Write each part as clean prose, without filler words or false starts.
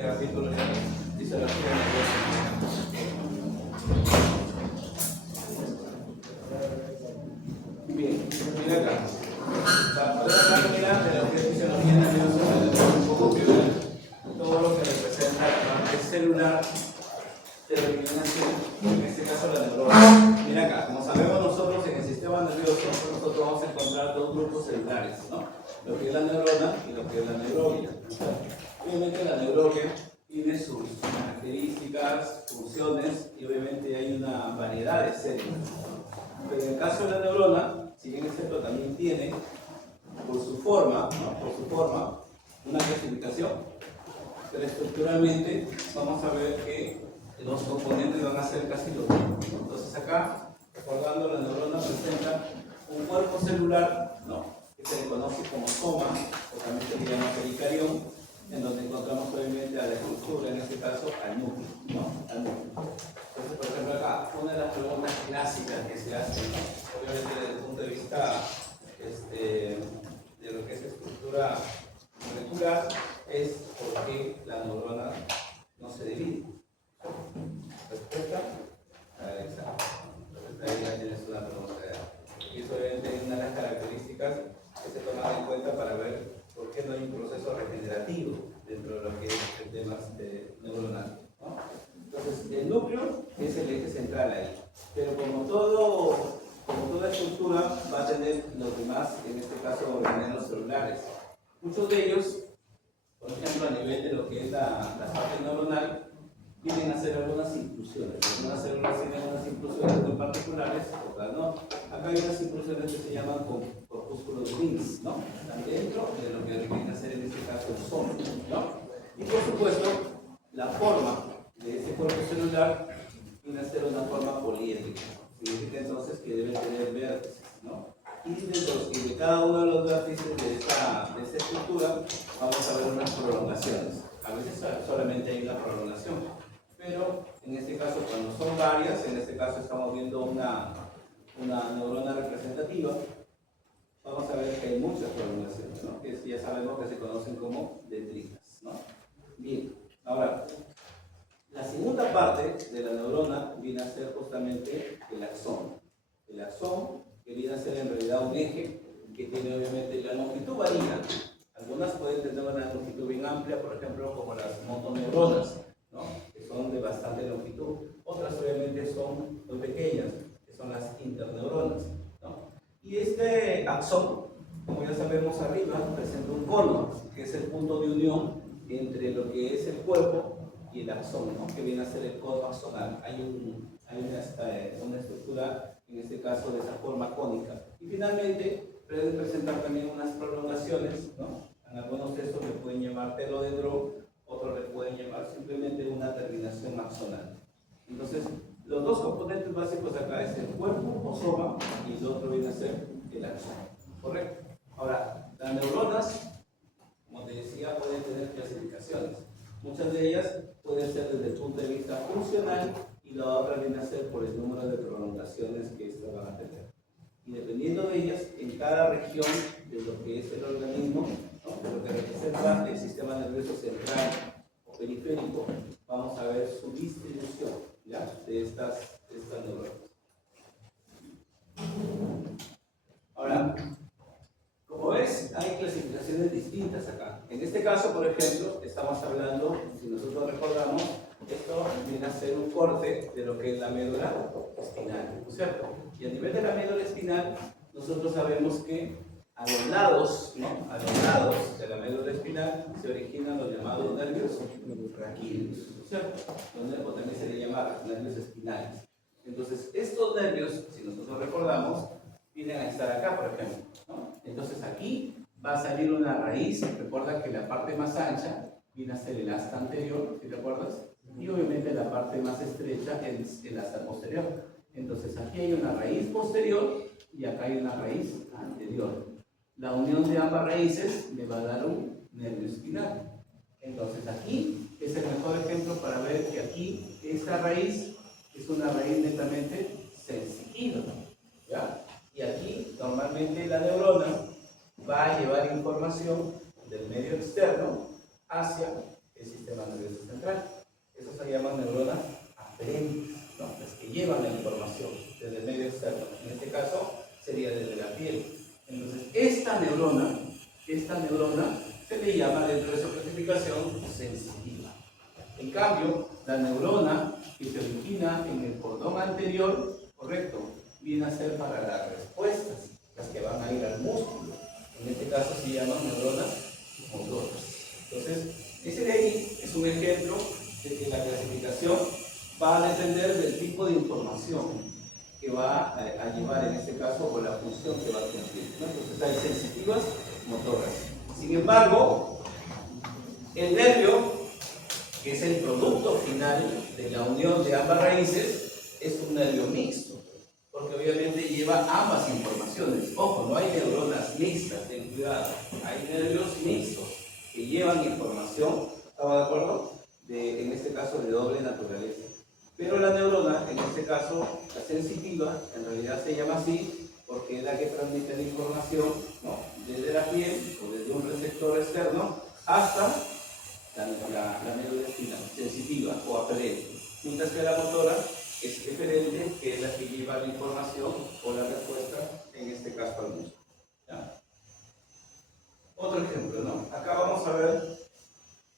capítulo ya fisiología nerviosa. Bien, mira acá. Para poder hablar de lo que es fisiología nerviosa, un poco que ver todo lo que representa la parte celular de la eliminación, en este caso la neurona. Mira acá, como sabemos nosotros en el sistema nervioso, nosotros vamos a encontrar dos grupos celulares, ¿no? Lo que es la neurona y lo que es la neuroglia. Obviamente la neuroglia tiene sus características, funciones y obviamente hay una variedad de células. Pero en el caso de la neurona, si bien es cierto, también tiene por su forma, una clasificación, pero estructuralmente vamos a ver que los componentes van a ser casi los mismos. Entonces acá, recordando, la neurona presenta un cuerpo celular, ¿no?, que se le conoce como soma, o también se le llama pericarión, en donde encontramos obviamente a la estructura, en este caso al núcleo, ¿no? Al núcleo. Entonces, por ejemplo, acá, una de las preguntas clásicas que se hacen, ¿no?, obviamente desde el punto de vista de lo que es estructura molecular, es por qué la neurona no se divide. Respuesta, exacto. Entonces ahí ya tienes una pregunta. Y eso obviamente es una de las características que se toman en cuenta para ver por qué no hay un proceso regenerativo dentro de lo que es el tema neuronal, ¿no? Entonces, el núcleo es el eje central ahí, pero como toda estructura va a tener los demás, en este caso, organelos celulares. Muchos de ellos, por ejemplo, a nivel de lo que es la parte neuronal, vienen a hacer algunas inclusiones. Algunas células tienen unas inclusiones muy particulares, otras no. Acá hay unas inclusiones que se llaman corpúsculos Wilms, ¿no? Están dentro de lo que viene a ser en este caso el soma, ¿no? Y por supuesto, la forma de ese cuerpo celular viene a ser una forma poliédrica. Significa entonces que debe tener vértices, ¿no? Y de cada uno de los vértices de esta estructura vamos a ver unas prolongaciones. A veces solamente hay una prolongación, pero en este caso, cuando son varias, en este caso estamos viendo una neurona representativa, vamos a ver que hay muchas prolongaciones, ¿no?, que ya sabemos que se conocen como dendritas, ¿no? Bien, ahora, la segunda parte de la neurona viene a ser justamente el axón. El axón, que viene a ser en realidad un eje que tiene obviamente la longitud varía. Algunas pueden tener una longitud bien amplia, por ejemplo, como las motoneuronas, ¿no?, que son de bastante longitud. Otras obviamente son muy pequeñas, que son las interneuronas, ¿no? Y este axón, como ya sabemos arriba, presenta un cono, que es el punto de unión entre lo que es el cuerpo y el axón, ¿no?, que viene a ser el cono axonal. Hay una estructura, en este caso, de esa forma cónica. Y finalmente, pueden presentar también unas prolongaciones, ¿no? En algunos textos le pueden llamar telodendrón, otros le pueden llamar simplemente una terminación axonal. Entonces, los dos componentes básicos acá es el cuerpo o soma y el otro viene a ser el axón. ¿Correcto? Ahora, las neuronas, como te decía, pueden tener clasificaciones. Muchas de ellas pueden ser desde el punto de vista funcional y la otra viene a ser por el número de prolongaciones que estas van a tener. Y dependiendo de ellas, en cada región de lo que es el organismo, ¿no?, de lo que representa el sistema nervioso central o periférico, vamos a ver su distribución, ¿ya?, de estas neuronas. Ahora, como ves, hay clasificaciones distintas acá. En este caso, por ejemplo, estamos hablando, si nosotros recordamos, esto viene a ser un corte de lo que es la médula espinal, ¿no es cierto? Y a nivel de la médula espinal, nosotros sabemos que a los lados, ¿no?, a los lados de la médula espinal se originan los llamados nervios raquídeos, ¿no es cierto? O también se le llama nervios espinales. Entonces, estos nervios, si nosotros recordamos, vienen a estar acá, por ejemplo, ¿no? Entonces aquí va a salir una raíz. Recuerda que la parte más ancha viene a ser el asta anterior, ¿sí te acuerdas? Y obviamente la parte más estrecha es el asta posterior. Entonces aquí hay una raíz posterior y acá hay una raíz anterior. La unión de ambas raíces me va a dar un nervio espinal. Entonces aquí es el mejor ejemplo para ver que aquí esta raíz es una raíz netamente sensitiva, ¿ya? Y aquí normalmente la neurona va a llevar información del medio externo hacia el sistema nervioso central. Esas se llaman neuronas aferentes, ¿no? Las que llevan la información desde el medio externo. En este caso sería desde la piel. Entonces, esta neurona se le llama dentro de su clasificación sensitiva. En cambio, la neurona que se origina en el cordón anterior, correcto, viene a ser para las respuestas, las que van a ir al músculo. En este caso se llaman neuronas motoras. Entonces, ese de ahí es un ejemplo de que la clasificación va a depender del tipo de información que va a llevar en este caso o la función que va a cumplir, ¿no? Entonces hay sensitivas, motoras. Sin embargo, el nervio, que es el producto final de la unión de ambas raíces, es un nervio mixto, porque obviamente lleva ambas informaciones. Ojo, no hay neuronas mixtas, ten cuidado, hay nervios mixtos que llevan información, ¿estamos de acuerdo? En este caso de doble naturaleza. Pero la neurona, en este caso la sensitiva, en realidad se llama así porque es la que transmite la información, ¿no? Desde la piel o desde un receptor externo hasta la médula espinal, sensitiva o aferente. Mientras que la motora es eferente, que es la que lleva la información o la respuesta, en este caso al músculo. ¿Ya? Otro ejemplo, ¿no? Acá vamos a ver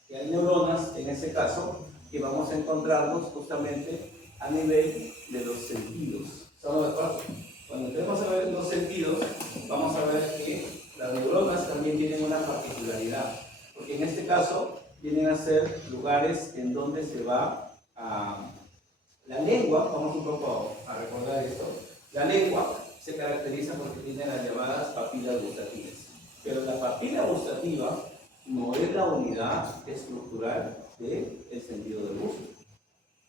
que hay neuronas, en este caso, que vamos a encontrarnos justamente a nivel de los sentidos. ¿Estamos de acuerdo? Cuando entremos a ver los sentidos, vamos a ver que las neuronas también tienen una particularidad, porque en este caso vienen a ser lugares en donde se va a... La lengua, vamos un poco a recordar esto, la lengua se caracteriza porque tiene las llamadas papilas gustativas, pero la papila gustativa no es la unidad estructural del sentido del gusto.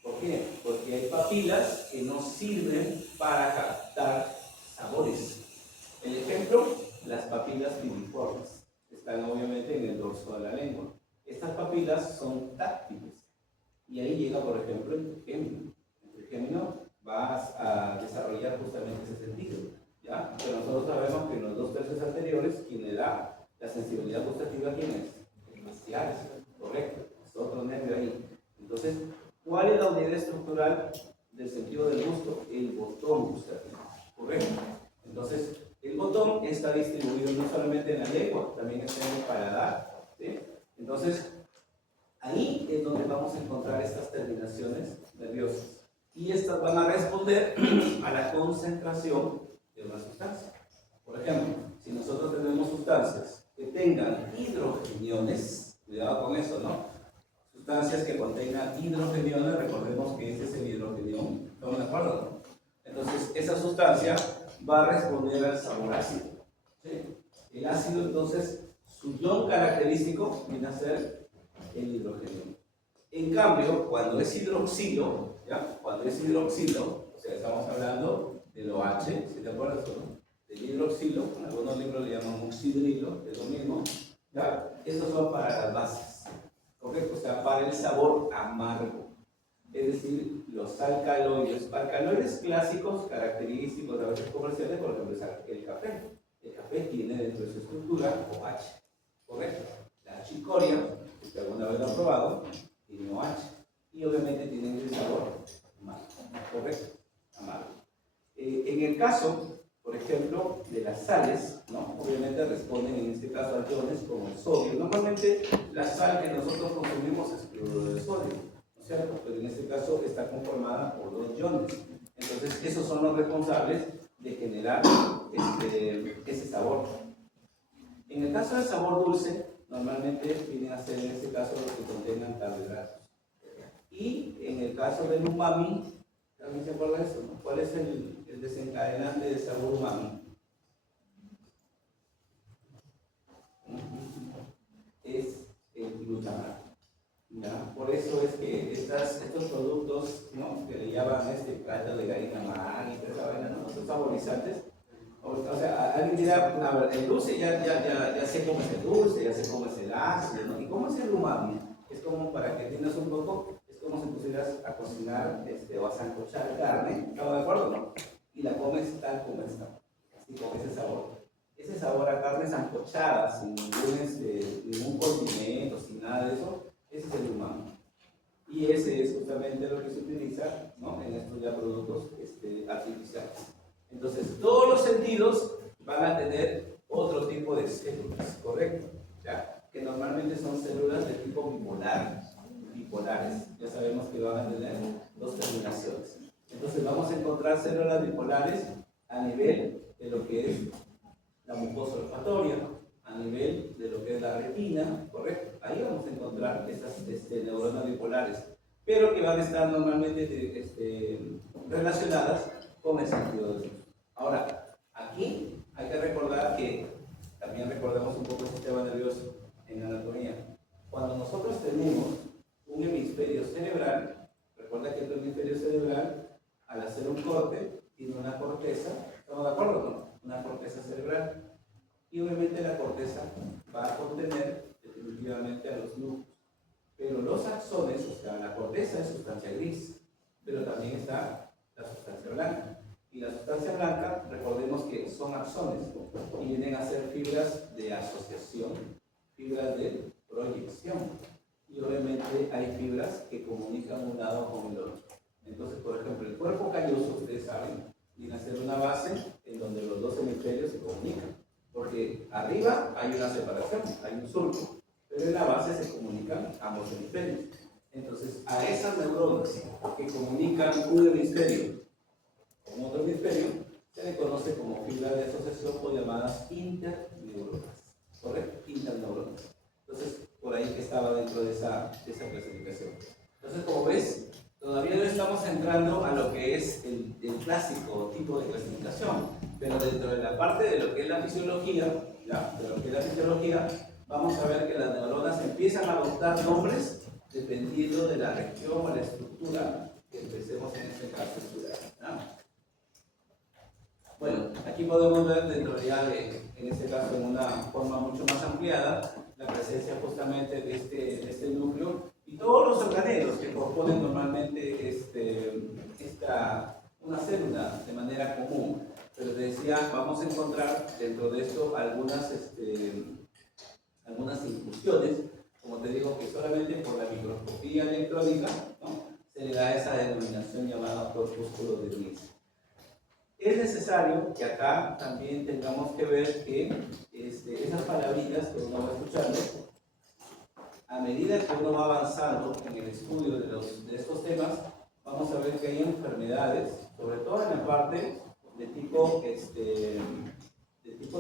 ¿Por qué? Porque hay papilas que no sirven para captar sabores. El ejemplo, las papilas piriformes, están obviamente en el dorso de la lengua. Estas papilas son táctiles y ahí llega, por ejemplo, el trigémino. El trigémino va a desarrollar justamente ese sentido, ¿ya? Pero nosotros sabemos que en los 2 tercios anteriores, quien le da la sensibilidad gustativa, ¿quién es? El facial, correcto, es otro nervio ahí. Entonces, ¿cuál es la unidad estructural del sentido del gusto? El botón gustativo, correcto. Entonces, el botón está distribuido no solamente en la lengua, también está en el paladar, ¿sí? Entonces, ahí es donde vamos a encontrar estas terminaciones nerviosas. Y estas van a responder a la concentración de una sustancia. Por ejemplo, si nosotros tenemos sustancias que tengan hidrogeniones, cuidado con eso, ¿no? Sustancias que contengan hidrogeniones, recordemos que ese es el hidrogenión, ¿estamos de acuerdo? Entonces, esa sustancia va a responder al sabor ácido, ¿sí? El ácido, entonces, su ion característico viene a ser el hidrogenio. En cambio, cuando es hidroxilo, ¿ya? Cuando es hidroxilo, o sea, estamos hablando del OH, ¿sí te acuerdas, no? Del hidroxilo, en algunos libros le llaman oxidrilo, es lo mismo, ¿ya? Estos son para las bases, ¿correcto? O sea, para el sabor amargo. Es decir, los alcaloides. Alcaloides clásicos, característicos de a veces comerciales, por ejemplo, es el café. El café tiene dentro de su estructura OH, ¿correcto? La chicoria, que alguna vez lo han probado, tiene OH. Y obviamente tienen el sabor amargo, ¿correcto? Amargo. En el caso, por ejemplo, de las sales, ¿no? Obviamente responden en este caso a iones como el sodio. Normalmente la sal que nosotros consumimos es cloruro de sodio, ¿no es cierto? Pero en este caso está conformada por 2 iones. Entonces, esos son los responsables de generar ese sabor. En el caso del sabor dulce, normalmente vienen a ser en este caso los que contengan carbohidratos. Y en el caso del umami, ¿también se acuerda de eso, no? ¿Cuál es el desencadenante del sabor umami? Es el glutamato. ¿Ya? Por eso es que estos productos, ¿no? Que le llaman plato de gallina mar y toda esa vaina, ¿no? Estos saborizantes. O sea, alguien dirá, a ver, el dulce ya sé cómo es el dulce, ya sé cómo es el ácido, ¿no? ¿Y cómo es el umami? Es como, para que entiendas un poco, es como si pusieras a cocinar o a sancochar carne, ¿estamos de acuerdo, no? Y la comes tal como está, así con ese sabor. Ese sabor a carne sancochada, sin ningún condimento, sin nada de eso, ese es el umami. Y ese es justamente lo que se utiliza, ¿no?, en estos ya productos artificiales. Entonces, todos los sentidos van a tener otro tipo de células, ¿correcto? ¿Ya? Que normalmente son células de tipo bipolares. Ya sabemos que van a tener dos terminaciones. Entonces, vamos a encontrar células bipolares a nivel de lo que es la mucosa olfatoria, a nivel de lo que es la retina, ¿correcto? Ahí vamos a encontrar estas neuronas bipolares, pero que van a estar normalmente relacionadas con el sentido del gusto. Ahora, aquí hay que recordar que, también recordemos un poco el sistema nervioso en anatomía. Cuando nosotros tenemos un hemisferio cerebral, recuerda que el hemisferio cerebral, al hacer un corte, tiene una corteza, ¿estamos de acuerdo o no? Una corteza cerebral. Y obviamente la corteza va a contener definitivamente a los núcleos. Pero los axones, o sea, la corteza es sustancia gris, pero también está la sustancia blanca. Y la sustancia blanca, recordemos que son axones y vienen a ser fibras de asociación, fibras de proyección. Y obviamente hay fibras que comunican un lado con el otro. Entonces, por ejemplo, el cuerpo calloso, ustedes saben, viene a ser una base en donde los dos hemisferios se comunican. Porque arriba hay una separación, hay un surco, pero en la base se comunican ambos hemisferios. Entonces, a esas neuronas que comunican un hemisferio con otro hemisferio, se le conoce como fibras de asociación o llamadas interneuronas. ¿Correcto? Interneuronas. Entonces, por ahí que estaba dentro de esa clasificación. Entonces, como ves, todavía no estamos entrando a lo que es el clásico tipo de clasificación, pero dentro de la parte de lo que es la fisiología, ¿ya?, de lo que es la fisiología, vamos a ver que las neuronas empiezan a adoptar nombres dependiendo de la región o la estructura que empecemos en este caso a estudiar, ¿ya? Bueno, aquí podemos ver dentro ya en este caso en una forma mucho más ampliada, la presencia justamente de este núcleo y todos los organelos que componen normalmente una célula de manera común. Pero te decía, vamos a encontrar dentro de esto algunas inclusiones, como te digo, que solamente por la microscopía electrónica, ¿no?, se le da esa denominación llamada corpúsculo de Willis. Es necesario que acá también tengamos que ver que esas palabritas que uno va escuchando, a medida que uno va avanzando en el estudio de estos temas, vamos a ver que hay enfermedades, sobre todo en la parte de tipo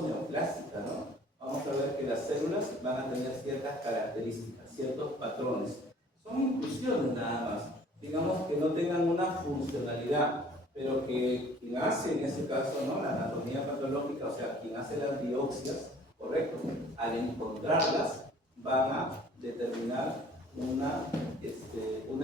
neoplástica, ¿no? Vamos a ver que las células van a tener ciertas características, ciertos patrones. Son inclusiones nada más. Digamos que no tengan una funcionalidad, pero que quien hace en ese caso, ¿no?, la anatomía patológica, o sea, quien hace las biopsias, correcto, al encontrarlas van a determinar una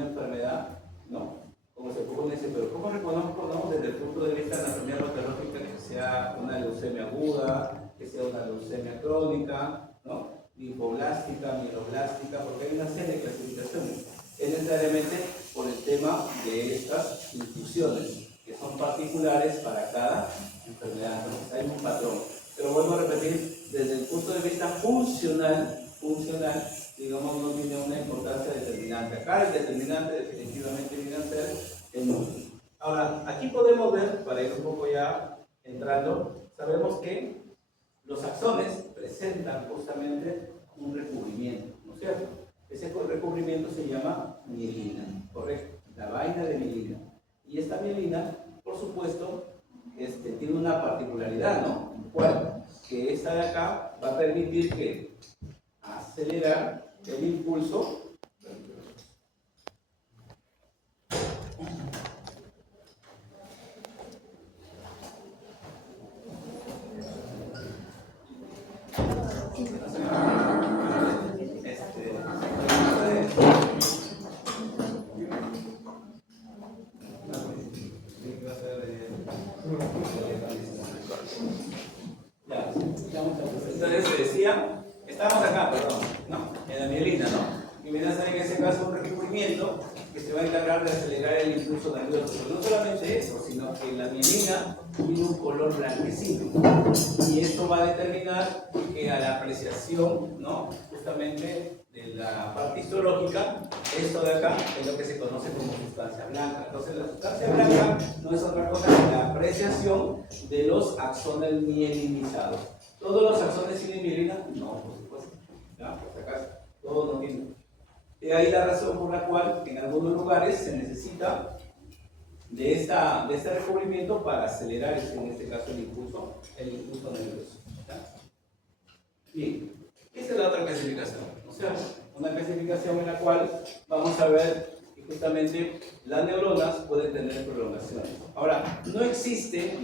enfermedad, ¿no? Como se puede decir, pero ¿cómo reconozco, no, desde el punto de vista de anatomía patológica, que sea una leucemia aguda, que sea una leucemia crónica, ¿no?, linfoblástica, mieloblástica? Porque hay una serie de clasificaciones. Es necesariamente por el tema de estas infusiones, que son particulares para cada enfermedad. Entonces hay un patrón. Pero vuelvo a repetir, desde el punto de vista funcional, digamos, no tiene una importancia determinante. Acá el determinante definitivamente viene a ser el núcleo. Ahora, aquí podemos ver, para ir un poco ya entrando, sabemos que los axones presentan justamente un recubrimiento, ¿no es cierto? Ese recubrimiento se llama mielina, ¿correcto? La vaina de mielina. Y esta mielina, por supuesto, tiene una particularidad, ¿no? ¿Cuál? Que esta de acá va a permitir que acelerar el impulso entonces decía, estábamos acá, perdón, ¿no?, en la mielina, ¿no? Y viene a ser en ese caso un recubrimiento que se va a encargar de acelerar el impulso nervioso. Pero no solamente eso, sino que la mielina tiene un color blanquecino. Y esto va a determinar que a la apreciación, ¿no?, justamente la parte histológica, esto de acá es lo que se conoce como sustancia blanca. Entonces la sustancia blanca no es otra cosa que la apreciación de los axones mielinizados. ¿Todos los axones tienen mielina? No, por supuesto. ¿Ya? Por si acaso, todos no tienen. De ahí la razón por la cual en algunos lugares se necesita de este recubrimiento para acelerar, en este caso, el impulso nervioso. ¿Ya? Bien, esta es la otra clasificación. O sea, una clasificación en la cual vamos a ver que justamente las neuronas pueden tener prolongaciones. Ahora, no existe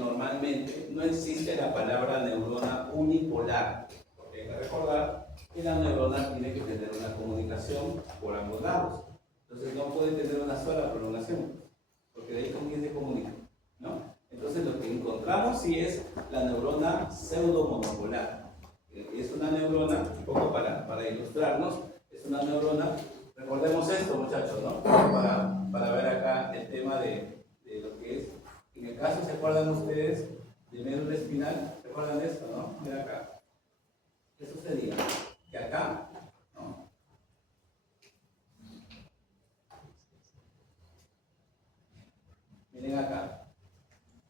la palabra neurona unipolar, porque hay que recordar que la neurona tiene que tener una comunicación por ambos lados. Entonces no puede tener una sola prolongación, porque de ahí con quién se comunica, ¿no? Entonces lo que encontramos sí es la neurona pseudomonopolar. Es una neurona, un poco para ilustrarnos, es una neurona, recordemos esto muchachos, ¿no? Para ver acá el tema de lo que es, en el caso, ¿se acuerdan ustedes de médula espinal? ¿Se acuerdan de esto, no? Mira acá. ¿Qué sucedía? Que acá, ¿no? Miren acá.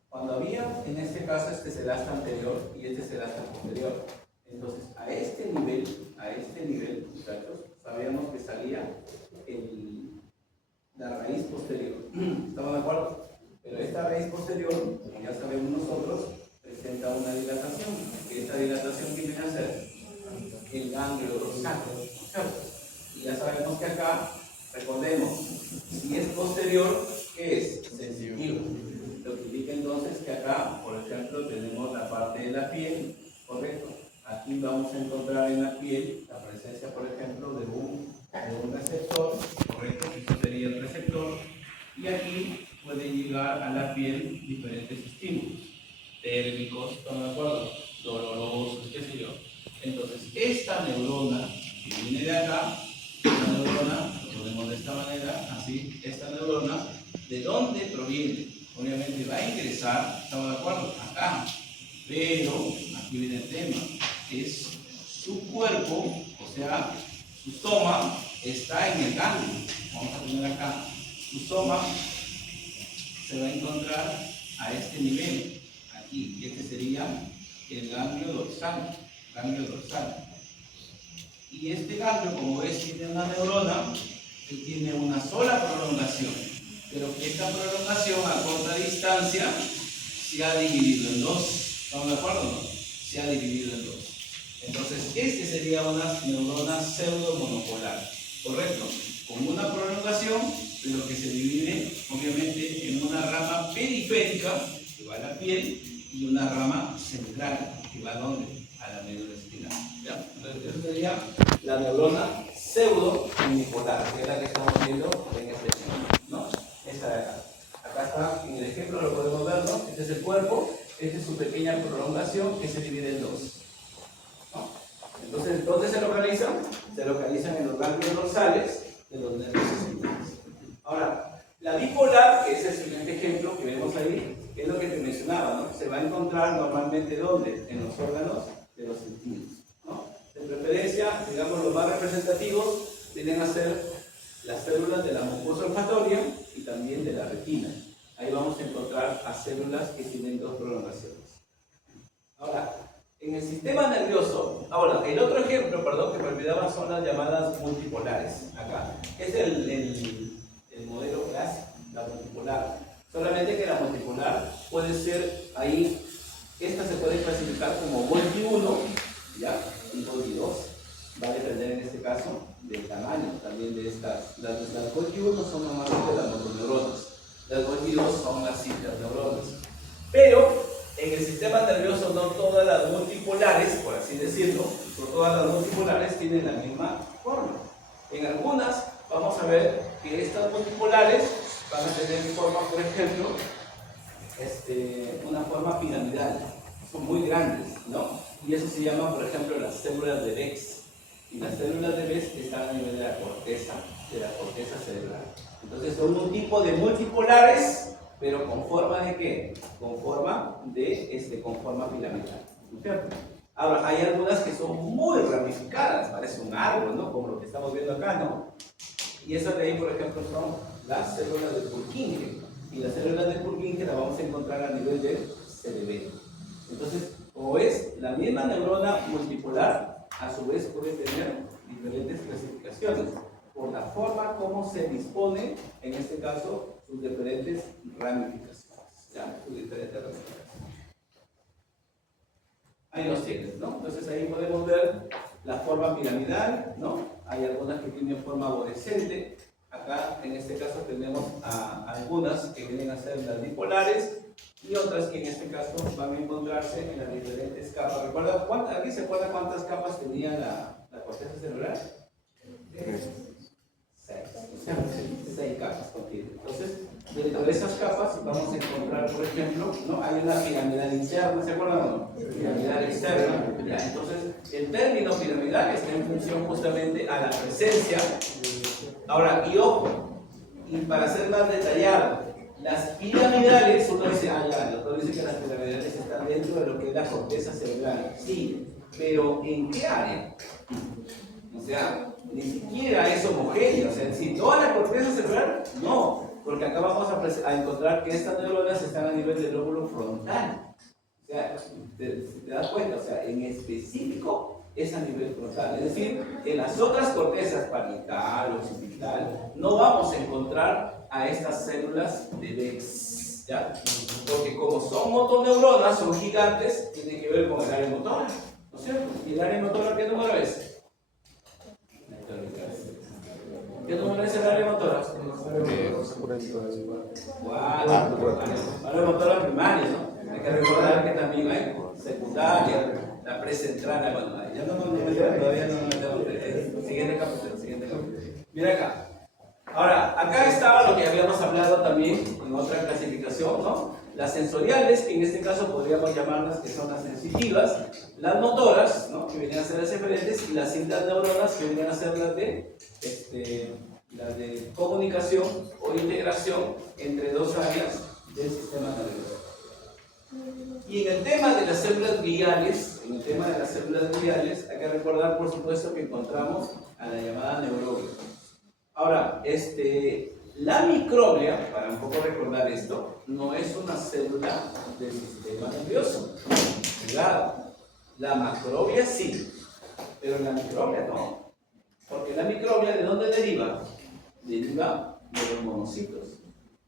Cuando había, en este caso, este es el asta anterior y este es el asta posterior. Entonces, a este nivel, muchachos, sabíamos que salía la raíz posterior. ¿Estamos de acuerdo? Pero esta raíz posterior, como ya sabemos nosotros, presenta una dilatación. Que esta dilatación viene a ser el ganglio dorsal. Y ya sabemos que acá, recordemos, si es posterior, ¿qué es? Sensitivo. Lo que indica entonces que acá, por ejemplo, tenemos la parte de la piel, ¿correcto? Aquí vamos a encontrar en la piel la presencia, por ejemplo, de un receptor, ¿correcto? Esto sería el receptor. Y aquí pueden llegar a la piel diferentes estímulos, térmicos, ¿están de acuerdo? Dolorosos, qué sé yo. Entonces, esta neurona que viene de acá, esta neurona, lo ponemos de esta manera, así, esta neurona, ¿de dónde proviene? Obviamente va a ingresar, ¿estamos de acuerdo? Acá. Pero, aquí viene el tema, es su cuerpo, o sea, su soma está en el ganglio. Vamos a poner acá. Su soma se va a encontrar a este nivel, aquí, y este sería el ganglio dorsal. Y este ganglio, como ves, tiene una neurona que tiene una sola prolongación, pero que esta prolongación a corta distancia se ha dividido en dos. ¿Estamos de acuerdo o no? Se ha dividido en dos. Entonces, este sería una neurona pseudomonopolar, ¿correcto? Con una prolongación, pero que se divide, obviamente, en una rama periférica, que va a la piel, y una rama central, que va a ¿dónde? A la médula espinal. ¿Ya? Entonces, eso sería la neurona pseudomonopolar, que es la que estamos viendo en este ejemplo, ¿no? Esta de acá. Acá está, en el ejemplo lo podemos ver, ¿no? Este es el cuerpo, esta es su pequeña prolongación que se divide en dos, ¿no? Entonces, ¿dónde se localizan? Se localizan en los ganglios dorsales de los nervios espinales. Ahora, la bipolar, que es el siguiente ejemplo que vemos ahí, es lo que te mencionaba, ¿no? Se va a encontrar normalmente ¿dónde? En los órganos de los sentidos, ¿no? De preferencia, digamos, los más representativos vienen a ser las células de la mucosa olfatoria y también de la retina. Ahí vamos a encontrar a células que tienen dos prolongaciones. Ahora, en el sistema nervioso, ahora, el otro ejemplo, perdón, que me olvidaba son las llamadas multipolares. Acá, es el modelo clásico, la multipolar. Solamente que la multipolar puede ser ahí, esta se puede clasificar como Golgi 1, ¿ya? Y Golgi 2. Va a depender en este caso del tamaño también de estas. Las Golgi 1 son normalmente las motoneuronas. Las Golgi 2 son las simples neuronas. Pero en el sistema nervioso no todas las multipolares, por así decirlo, no todas las multipolares tienen la misma forma. En algunas vamos a ver que estas multipolares van a tener forma, por ejemplo, una forma piramidal. Son muy grandes, ¿no? Y eso se llama, por ejemplo, las células de Bex. Y las células de Bex están a nivel de la corteza cerebral. Entonces son un tipo de multipolares, pero con forma de ¿qué? Con forma piramidal, ¿no es cierto? Ahora, hay algunas que son muy ramificadas, parece un árbol, ¿no? Como lo que estamos viendo acá, ¿no? Y esas de ahí, por ejemplo, son las células de Purkinje. Y las células de Purkinje las vamos a encontrar a nivel del cerebelo. Entonces, como ves, la misma neurona multipolar, a su vez, puede tener diferentes clasificaciones por la forma como se dispone, en este caso, sus diferentes ramificaciones. ¿Ya? Sus diferentes ramificaciones. Ahí los tienes, ¿no? Entonces ahí podemos ver la forma piramidal, ¿no? Hay algunas que tienen forma arborescente. Acá, en este caso, tenemos algunas que vienen a ser las bipolares y otras que en este caso van a encontrarse en las diferentes capas. ¿Recuerda? ¿Alguien se acuerda cuántas capas tenía la corteza cerebral? 6 capas contiene. Entonces, dentro de esas capas vamos a encontrar, por ejemplo, ¿no? Hay una piramidal interna, ¿se acuerdan o no? Piramidal externa. Ya, entonces, el término piramidal está en función justamente a la presencia. Ahora, y ojo, y para ser más detallado, las piramidales, uno dice, ya, el doctor dice que las piramidales están dentro de lo que es la corteza cerebral. Sí, pero ¿en qué área? O sea, ni siquiera es homogéneo. O sea, si toda la corteza cerebral, no, porque acá vamos a encontrar que estas neuronas están a nivel del lóbulo frontal. O sea, te das cuenta, o sea, en específico es a nivel frontal. Es decir, en las otras cortezas parietal, occipital, no vamos a encontrar a estas células de Bex, ¿ya? Porque como son motoneuronas, son gigantes, tienen que ver con el área motora, ¿no es cierto? ¿Y el área motora qué número es? ¿Qué número es el área motora? 4. Área motora primaria, ¿no? Hay que recordar que también hay secundaria, la precentrana. Bueno, ya todavía no metemos. Siguiente capítulo. Mira acá. Ahora, acá estaba lo que habíamos hablado también en otra clasificación, ¿no? Las sensoriales, que en este caso podríamos llamarlas que son las sensitivas, las motoras, ¿no? Que vienen a ser las diferentes, y las cintas neuronas, que vienen a ser las de comunicación o integración entre dos áreas del sistema nervioso. Y en el tema de las células gliales, hay que recordar, por supuesto, que encontramos a la llamada neuroglia. Ahora, la microglia, para un poco recordar esto, no es una célula del sistema nervioso. Cuidado, la macroglia sí, pero la microglia no. Porque la microglia, ¿de dónde deriva? Deriva de los monocitos.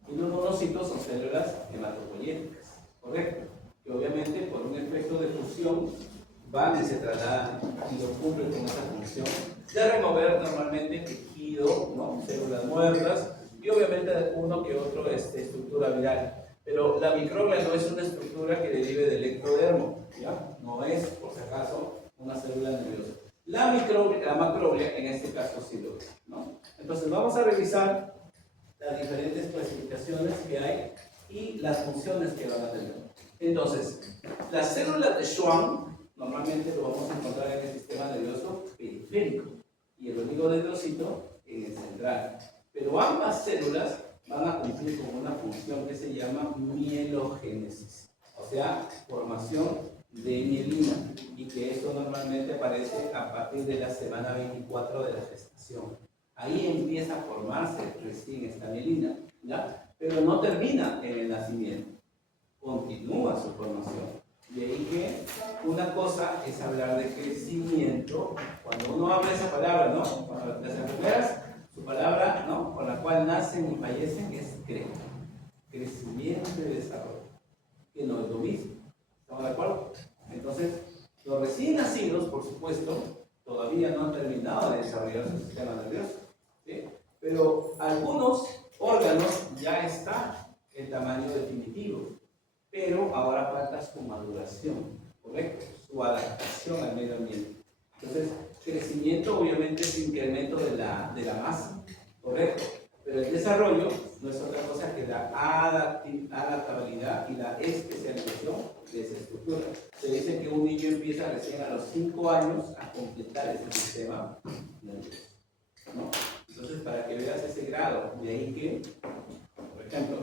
Y los monocitos son células hematopoyéticas, ¿correcto? Que obviamente por un efecto de fusión van y se trasladan y lo cumplen con esa función de remover normalmente tejido, ¿no? Células muertas y obviamente uno que otro estructura viral. Pero la microglia no es una estructura que derive del ectodermo, ¿ya? No es, por si acaso, una célula nerviosa. La macroglia en este caso sí lo es, ¿no? Entonces vamos a revisar las diferentes clasificaciones que hay y las funciones que van a tener. Entonces, las células de Schwann normalmente lo vamos a encontrar en el sistema nervioso periférico y el oligodendrocito en el central. Pero ambas células van a cumplir con una función que se llama mielogénesis, o sea, formación de mielina, y que esto normalmente aparece a partir de la semana 24 de la gestación. Ahí empieza a formarse recién esta mielina, ¿ya? Pero no termina en el nacimiento, continúa su formación. De ahí que una cosa es hablar de crecimiento, cuando uno habla esa palabra, ¿no? Cuando las enfermeras, su palabra, ¿no? Con la cual nacen y fallecen es crecimiento y desarrollo, que no es lo mismo. ¿Estamos de acuerdo? Entonces, los recién nacidos, por supuesto, todavía no han terminado de desarrollar su sistema nervioso, ¿sí? Pero algunos órganos ya está el tamaño definitivo, pero ahora falta su maduración, ¿correcto? Su adaptación al medio ambiente. Entonces, crecimiento obviamente es incremento de la masa, ¿correcto? Pero el desarrollo no es otra cosa que la adaptabilidad y la especialización de esa estructura. Se dice que un niño empieza recién a los 5 años a completar ese sistema nervioso, ¿no? Entonces, para que veas ese grado, de ahí que, por ejemplo,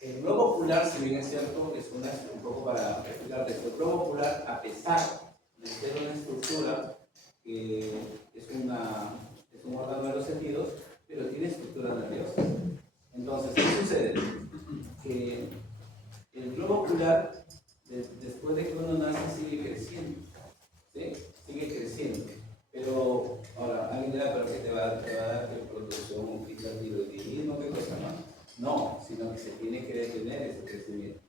el globo ocular, si bien es cierto, es un poco para explicar esto. El globo ocular, a pesar de ser una estructura que es un órgano de los sentidos, pero tiene estructura nerviosa. Entonces, ¿qué sucede? Que el globo ocular, después de que uno nace, sigue creciendo. ¿Sí? Sigue creciendo. Pero, ahora, alguien dirá, ¿pero qué te va a dar que producción, un hipertiroidismo, qué cosa más? No, sino que se tiene que detener ese crecimiento.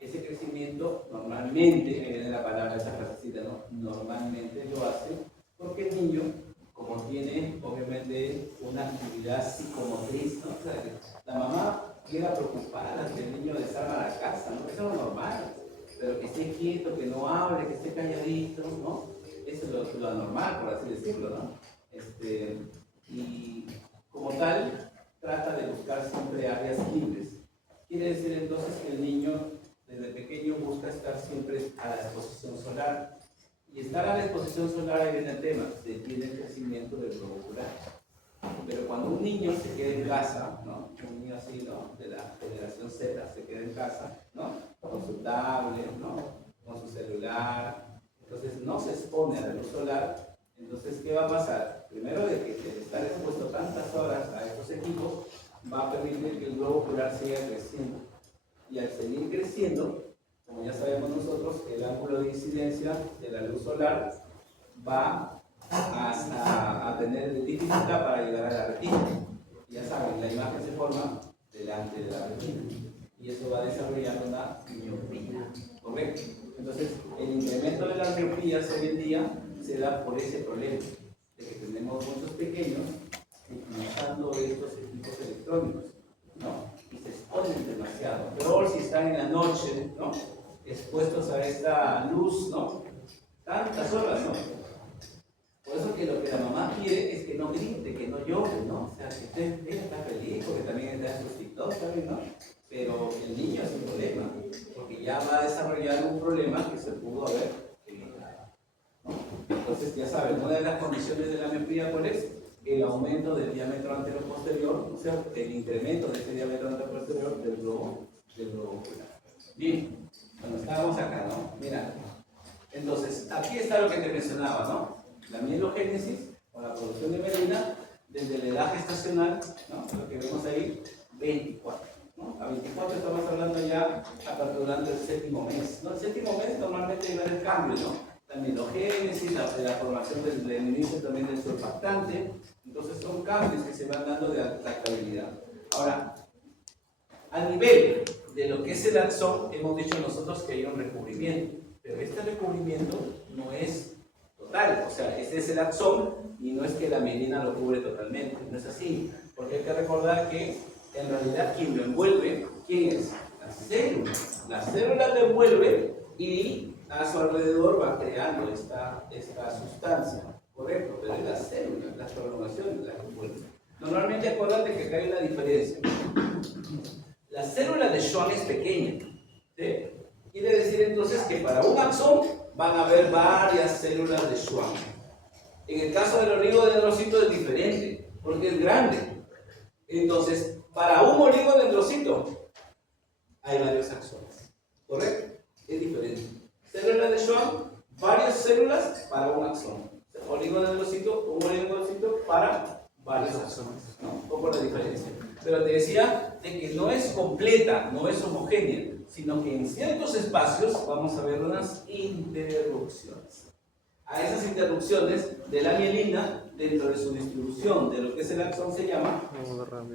Ese crecimiento normalmente, me viene la palabra esa frasecita, ¿no? Normalmente lo hace porque el niño, como tiene obviamente una actividad psicomotriz, ¿no? O sea, la mamá queda preocupada que el niño desarma la casa, ¿no? Eso es lo normal, pero que esté quieto, que no hable, que esté calladito, ¿no? Eso es lo anormal, por así decirlo, ¿no? Y como tal, trata de buscar siempre áreas libres. Quiere decir entonces que el niño desde pequeño busca estar siempre a la exposición solar. Y estar a la exposición solar, ahí viene el tema, detiene el crecimiento del globo ocular. Pero cuando un niño se queda en casa, ¿no? Un niño así, ¿no? De la generación Z se queda en casa, ¿no? Con su tablet, ¿no? Con su celular, entonces no se expone a la luz solar, entonces ¿qué va a pasar? Primero, de que el estar expuesto tantas horas a estos equipos va a permitir que el globo ocular siga creciendo. Y al seguir creciendo, como ya sabemos nosotros, el ángulo de incidencia de la luz solar va a tener dificultad para llegar a la retina. Ya saben, la imagen se forma delante de la retina y eso va desarrollando una miopía, ¿correcto? Entonces, el incremento de las miopías hoy en día se da por ese problema, de que tenemos muchos pequeños utilizando estos equipos electrónicos, ¿no? Y se exponen demasiado. Peor si están en la noche, ¿no? Expuestos a esta luz, ¿no? Tantas horas, ¿no? Por eso que lo que la mamá quiere es que no grite, que no llore, ¿no? O sea, que ella está feliz, porque también está en sus TikTok, ¿saben, no? Pero el niño es un problema, porque ya va a desarrollar un problema que se pudo haber evitado, ¿no? Entonces, ya saben, una de las condiciones de la miopía, ¿cuál es? El aumento del diámetro anteroposterior, o sea, el incremento de ese diámetro anteroposterior del globo ocular. Bien, bueno, estábamos acá, ¿no? Mira, entonces, aquí está lo que te mencionaba, ¿no? La mielogénesis, o la producción de mielina, desde la edad gestacional, ¿no? Lo que vemos ahí, 24, ¿no? A 24 estamos hablando ya aperturando el séptimo mes, ¿no? El séptimo mes normalmente hay varios cambios, ¿no? La mielogénesis, la formación del inicio también del surfactante, entonces son cambios que se van dando de adaptabilidad. Ahora, a nivel de lo que es el axón, hemos dicho nosotros que hay un recubrimiento, pero este recubrimiento no es total, o sea, este es el axón y no es que la mielina lo cubre totalmente, no es así, porque hay que recordar que en realidad quien lo envuelve, ¿quién es? La célula. La célula lo envuelve y a su alrededor va creando esta sustancia, ¿correcto? Pero es la célula, las prolongaciones las que envuelven. Normalmente acuérdate que acá hay una diferencia. La célula de Schwann es pequeña, ¿sí? Quiere decir entonces que para un axón van a haber varias células de Schwann. En el caso del oligodendrocito es diferente, porque es grande. Entonces, para un oligodendrocito hay varios axones, ¿correcto? Es diferente. Célula de Schwann, varias células para un axón. Oligodendrocito, un oligodendrocito para varios axones, ¿no? Un poco la diferencia. Pero te decía de que no es completa, no es homogénea, sino que en ciertos espacios vamos a ver unas interrupciones. A esas interrupciones de la mielina, dentro de su distribución de lo que es el axón, se llama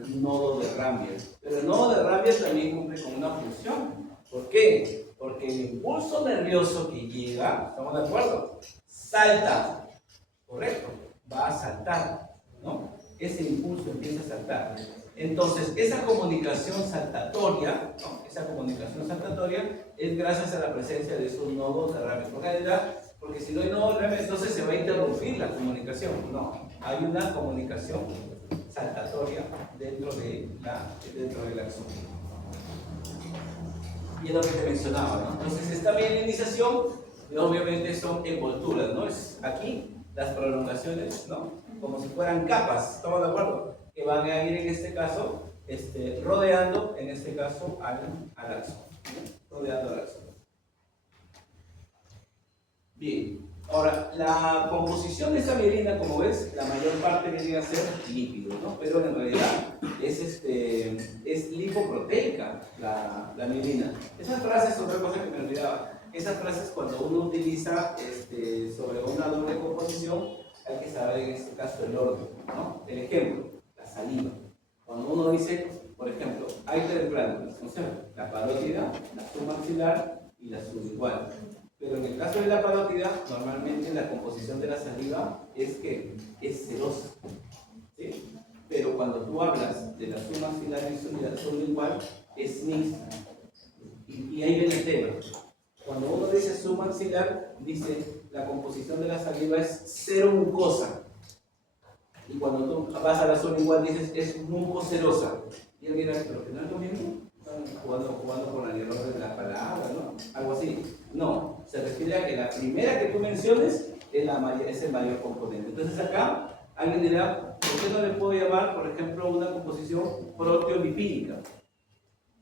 nodo de Rambier. Pero el nodo de Rambier también cumple con una función. ¿Por qué? Porque el impulso nervioso que llega, ¿estamos de acuerdo? Salta, ¿correcto? Va a saltar, ¿no? Ese impulso empieza a saltar. Entonces, esa comunicación saltatoria, ¿no? Esa comunicación saltatoria es gracias a la presencia de esos nodos de Rambier. Porque si no hay nodos de Rambier, entonces se va a interrumpir la comunicación. No, hay una comunicación saltatoria dentro del axón. Y es lo que te mencionaba, ¿no? Entonces, esta mielinización, obviamente son envolturas, ¿no? Es aquí las prolongaciones, ¿no? Como si fueran capas, ¿estamos de acuerdo? Que van a ir en este caso, rodeando, en este caso, al axón, ¿no? Rodeando al axón. Bien, Ahora, la composición de esa mielina, como ves, la mayor parte viene a ser lípido, ¿no? Pero en realidad es lipoproteica la mielina. Esas frases, otra cosa que me olvidaba, esas frases cuando uno utiliza sobre una doble composición, hay que saber en este caso el orden, ¿no? El ejemplo, la saliva. Cuando uno dice, por ejemplo, hay tres glándulas, ¿no sé? La parótida, la submaxilar y la sublingual. Pero en el caso de la parótida, normalmente la composición de la saliva es que es serosa, ¿sí? Pero cuando tú hablas de la submaxilar y la sublingual, es mixta. Y ahí viene el tema. Cuando uno dice submaxilar, dice la composición de la saliva es cero mucosa. Y cuando tú vas a la sublingual dices es mucocerosa. Y él dirá, pero que no es lo mismo. Jugando con el error de la palabra, ¿no? Algo así. No, se refiere a que la primera que tú menciones es el mayor componente. Entonces acá alguien dirá, ¿por qué no le puedo llamar, por ejemplo, una composición proteolipídica?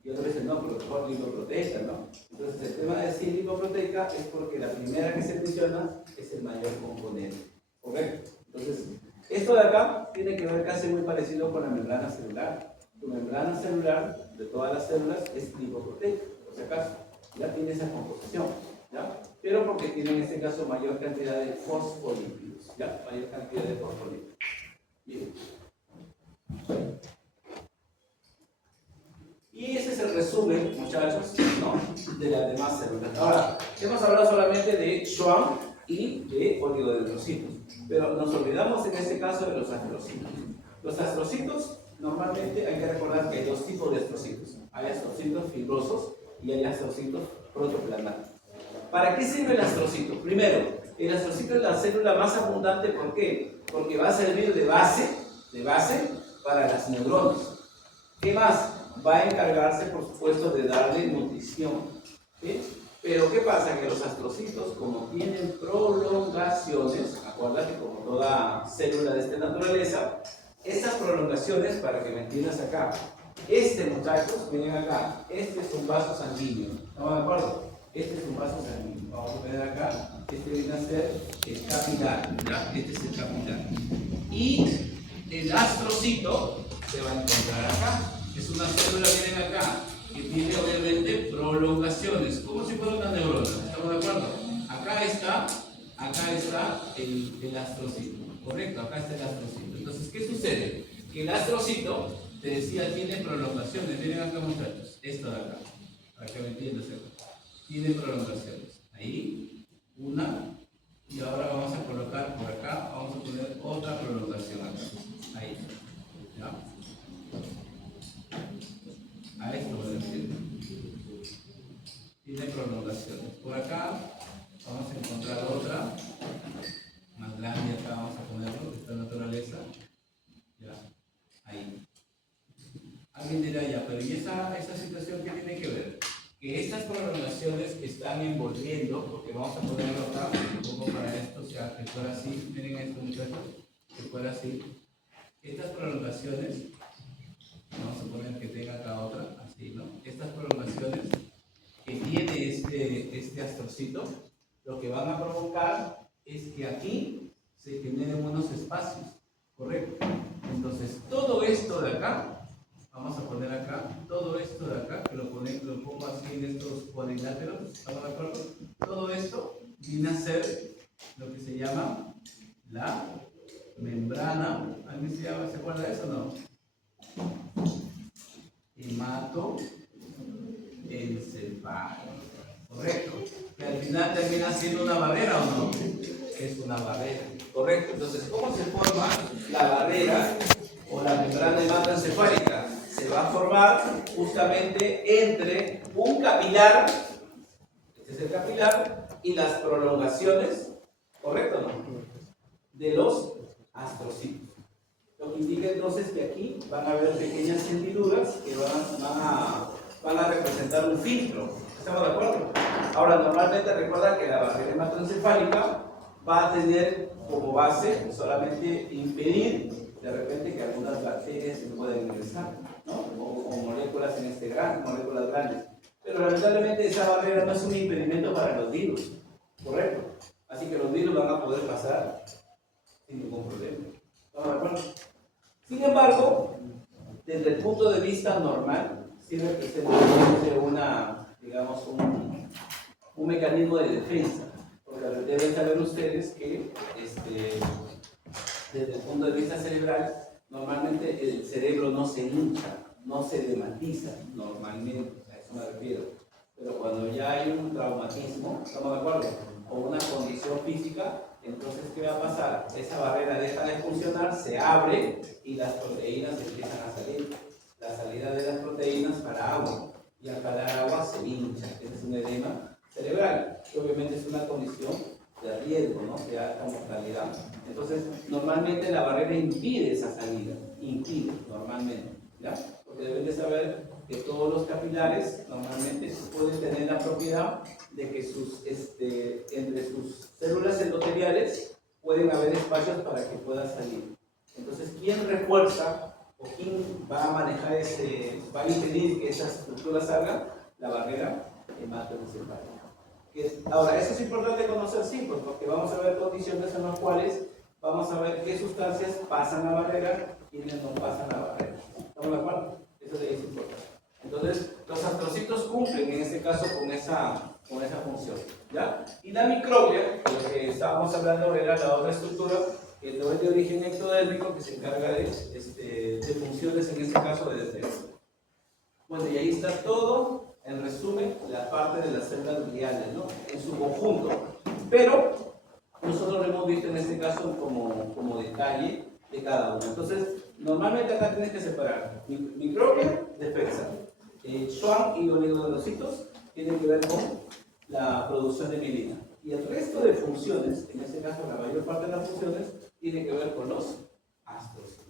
Y otro dice, no, pero mejor lipoproteica, ¿no? Entonces el tema de decir lipoproteica es porque la primera que se menciona es el mayor componente, ¿correcto? Entonces, esto de acá tiene que ver casi muy parecido con la membrana celular. Tu membrana celular de todas las células es lipoproteica, por si acaso, ya tiene esa composición, ¿ya? Pero porque tiene en este caso mayor cantidad de fosfolípidos, ¿ya? Mayor cantidad de fosfolípidos. Bien. Y ese es el resumen, muchachos, ¿no? De las demás células. Ahora, hemos hablado solamente de Schwann y de oligodendrocitos, pero nos olvidamos en este caso de los astrocitos. Los astrocitos, normalmente hay que recordar que hay dos tipos de astrocitos. Hay astrocitos fibrosos y hay astrocitos protoplasmáticos. ¿Para qué sirve el astrocito? Primero, el astrocito es la célula más abundante, ¿por qué? Porque va a servir de base para las neuronas. ¿Qué más? Va a encargarse, por supuesto, de darle nutrición, ¿sí? Pero ¿qué pasa? Que los astrocitos, como tienen prolongaciones, acuérdate, como toda célula de esta naturaleza, estas prolongaciones, para que me entiendas acá, muchachos, miren acá, este es un vaso sanguíneo, ¿estamos de acuerdo? Este es un vaso sanguíneo, vamos a poner acá, este viene a ser el capilar, ¿ya? Este es el capilar. Y el astrocito se va a encontrar acá. Es una célula, miren acá, que tiene obviamente prolongaciones, como si fuera una neurona, ¿estamos de acuerdo? Acá está el astrocito, ¿correcto? Acá está el astrocito. Entonces, ¿qué sucede? Que el astrocito, te decía, tiene prolongaciones, miren acá muchachos, esto de acá, para que me entiendas, tiene prolongaciones. Ahí, una, y ahora vamos a colocar por acá, vamos a poner otra prolongación acá, ahí, ¿ya? A esto voy a decir. Tiene prolongaciones. Por acá vamos a encontrar otra más grande, acá vamos a ponerlo, de esta naturaleza. Ya, ahí. Alguien dirá ya, pero ¿y esa situación qué tiene que ver? Que estas prolongaciones que están envolviendo, porque vamos a ponerlo acá, un poco para esto, o sea, que fuera así, miren esto muchachos, que fuera así. Estas prolongaciones, vamos a poner que tenga acá otra, así, ¿no? Estas prolongaciones que tiene este astrocito, lo que van a provocar es que aquí se generen unos espacios, ¿correcto? Entonces, todo esto de acá, vamos a poner acá, todo esto de acá, que lo pongo así en estos cuadriláteros, ¿estamos de acuerdo? Todo esto viene a ser lo que se llama la membrana. ¿Alguien se acuerda de eso o no? Hematoencefálica, ¿correcto? Que al final termina siendo una barrera o no, es una barrera, ¿correcto? Entonces, ¿cómo se forma la barrera o la membrana hematoencefálica? Se va a formar justamente entre un capilar, este es el capilar, y las prolongaciones, ¿correcto o no? De los astrocitos. Lo que indica entonces que aquí van a haber pequeñas hendiduras que van a representar un filtro. ¿Estamos de acuerdo? Ahora, normalmente recuerda que la barrera hematoencefálica va a tener como base solamente impedir de repente que algunas bacterias se puedan ingresar, ¿no? O moléculas moléculas grandes. Pero lamentablemente esa barrera no es un impedimento para los virus, ¿correcto? Así que los virus van a poder pasar sin ningún problema. ¿Estamos de acuerdo? Sin embargo, desde el punto de vista normal, sí representa digamos, un mecanismo de defensa. Porque deben saber ustedes que desde el punto de vista cerebral, normalmente el cerebro no se hincha, no se dematiza normalmente, a eso me refiero. Pero cuando ya hay un traumatismo, ¿estamos de acuerdo? O una condición física, entonces ¿qué va a pasar? Esa barrera deja de funcionar, se abre y las proteínas empiezan a salir. La salida de las proteínas para agua, y al parar agua se hincha, que es un edema cerebral, que obviamente es una condición de riesgo, ¿no? De alta mortalidad. Entonces, normalmente la barrera impide esa salida, impide normalmente, ¿ya? Porque deben de saber que todos los capilares normalmente pueden tener la propiedad de que entre sus células endoteliales pueden haber espacios para que pueda salir. Entonces, ¿quién refuerza o quién va a manejar va a impedir que esa estructura salga? La barrera hematoencefálica. Ahora, eso es importante conocer, sí, pues, porque vamos a ver condiciones en las cuales vamos a ver qué sustancias pasan la barrera y quiénes no pasan la barrera. ¿Estamos de acuerdo? Eso es importante. Entonces, los astrocitos cumplen en este caso con esa función, ¿ya? Y la microglia, lo que estábamos hablando era la otra estructura, que no es de origen ectodérmico, que se encarga de funciones, en este caso de defensa. Bueno, y ahí está todo, en resumen, la parte de las células gliales, ¿no? En su conjunto. Pero nosotros lo hemos visto en este caso como detalle de cada uno. Entonces, normalmente acá tienes que separar microglia, defensa. Schwann y oligodendrocitos tienen que ver con la producción de mielina. Y el resto de funciones, en este caso la mayor parte de las funciones, tiene que ver con los astrocitos.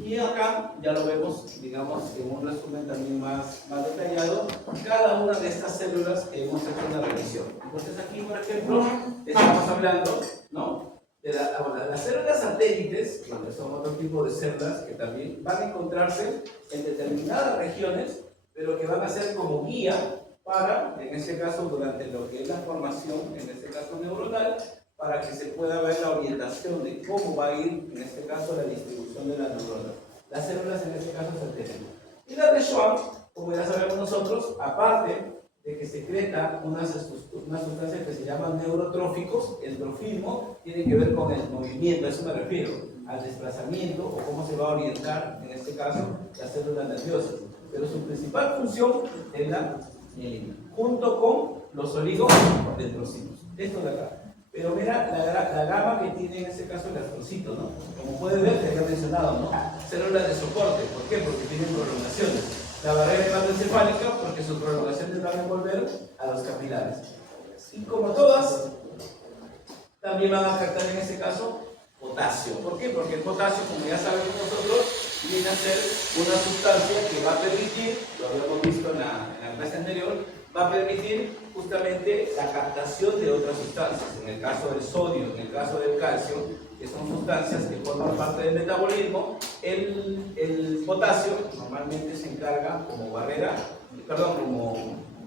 Y acá ya lo vemos, digamos, en un resumen también más detallado, cada una de estas células que hemos hecho una revisión. Entonces aquí, por ejemplo, estamos hablando, ¿no?, de las células satélites, que son otro tipo de células que también van a encontrarse en determinadas regiones, pero que van a ser como guía para, en este caso, durante lo que es la formación, en este caso neuronal, para que se pueda ver la orientación de cómo va a ir, en este caso, la distribución de las neuronas. Las células, en este caso, satélites. Y las de Schwann, como ya sabemos nosotros, aparte de que secreta unas sustancias que se llaman neurotróficos, el trofismo tiene que ver con el movimiento, a eso me refiero, al desplazamiento o cómo se va a orientar, en este caso, las células nerviosas. Pero su principal función es la mielina, junto con los oligodendrocitos. Esto de acá. Pero mira la gama que tiene en este caso el astrocito, ¿no? Como pueden ver, te había mencionado, ¿no? Células de soporte. ¿Por qué? Porque tienen prolongaciones. La barrera hematoencefálica, porque sus prolongaciones van a envolver a los capilares. Y como todas, también van a captar en este caso potasio. ¿Por qué? Porque el potasio, como ya sabemos nosotros, viene a ser una sustancia que va a permitir, lo habíamos visto en la clase anterior, va a permitir justamente la captación de otras sustancias. En el caso del sodio, en el caso del calcio, que son sustancias que forman parte del metabolismo, el potasio normalmente se encarga como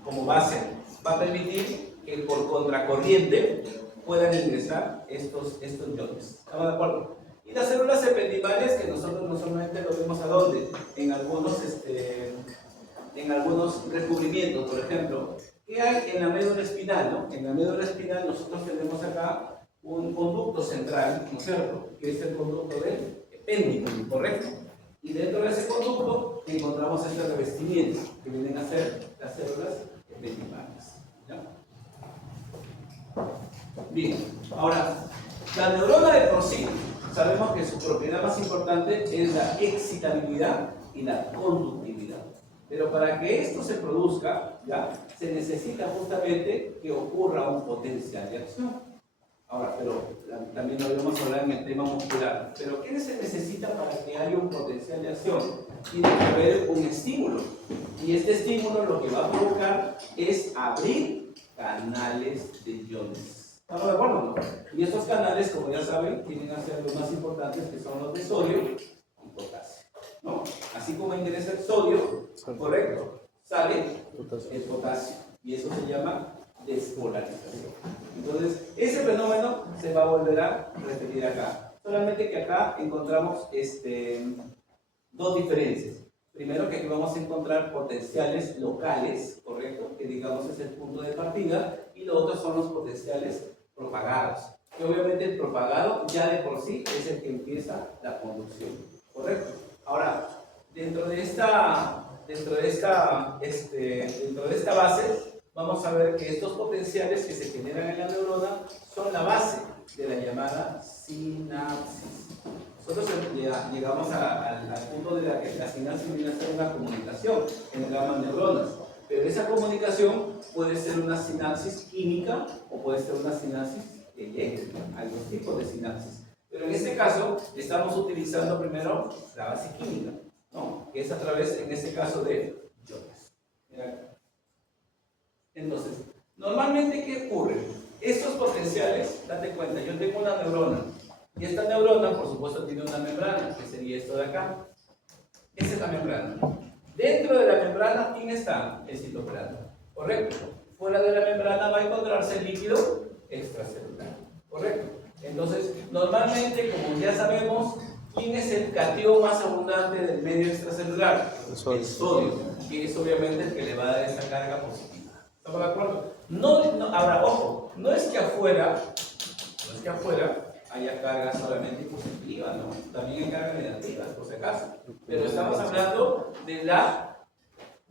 como base. Va a permitir que por contracorriente puedan ingresar estos iones. ¿Estamos de acuerdo? Y las células ependimales, que nosotros no solamente lo vemos a dónde, en algunos recubrimientos, por ejemplo, ¿qué hay en la médula espinal? ¿No? En la médula espinal nosotros tenemos acá un conducto central, ¿no es cierto?, que es el conducto del epéndico, ¿correcto? Y dentro de ese conducto encontramos este revestimiento, que vienen a ser las células ependimales. ¿Ya? Bien, ahora, la neurona de por sí, sabemos que su propiedad más importante es la excitabilidad y la conductividad. Pero para que esto se produzca, ¿ya?, se necesita justamente que ocurra un potencial de acción. Ahora, pero también lo vamos a hablar en el tema muscular. Pero ¿qué se necesita para que haya un potencial de acción? Tiene que haber un estímulo. Y este estímulo lo que va a provocar es abrir canales de iones. ¿Estamos de acuerdo, no? Y estos canales, como ya saben, tienen a ser los más importantes, que son los de sodio y potasio, ¿no? Así como ingresa el sodio, correcto, sale el potasio. Y eso se llama despolarización. Entonces, ese fenómeno se va a volver a repetir acá. Solamente que acá encontramos dos diferencias. Primero, que aquí vamos a encontrar potenciales locales, ¿correcto? Que digamos es el punto de partida, y lo otro son los potenciales propagados. Que obviamente el propagado ya de por sí es el que empieza la conducción, ¿correcto? Ahora, dentro de esta base, vamos a ver que estos potenciales que se generan en la neurona son la base de la llamada sinapsis. Nosotros llegamos al punto de que la sinapsis viene a ser una comunicación entre ambas neuronas, pero esa comunicación puede ser una sinapsis química o puede ser una sinapsis eléctrica. Hay dos tipos de sinapsis, pero en este caso estamos utilizando primero la base química, ¿no? Que es a través, en este caso, de iones. Entonces, normalmente, ¿qué ocurre? Estos potenciales, date cuenta, yo tengo una neurona, y esta neurona, por supuesto, tiene una membrana, que sería esto de acá. Esa es la membrana. Dentro de la membrana, ¿quién está? El citoplasma, ¿correcto? Fuera de la membrana va a encontrarse el líquido extracelular, ¿correcto? Entonces, normalmente, como ya sabemos, ¿quién es el cation más abundante del medio extracelular? El sodio, que es obviamente el que le va a dar esa carga positiva. ¿Estamos de acuerdo? Ahora, ojo, no es que afuera haya carga solamente positiva, ¿no? También hay cargas negativas, por si acaso. Pero estamos hablando de la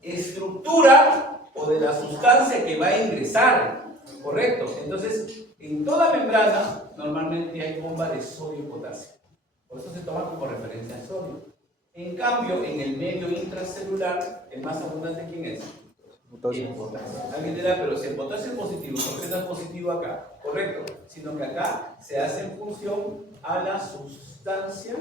estructura o de la sustancia que va a ingresar, ¿correcto? Entonces, en toda membrana normalmente hay bomba de sodio y potasio. Por eso se toma como referencia al sodio. En cambio, en el medio intracelular, el más abundante, ¿quién es? Potasio. Alguien dirá, pero si el potasio es positivo, ¿por qué no es positivo acá? Correcto, sino que acá se hace en función a la sustancia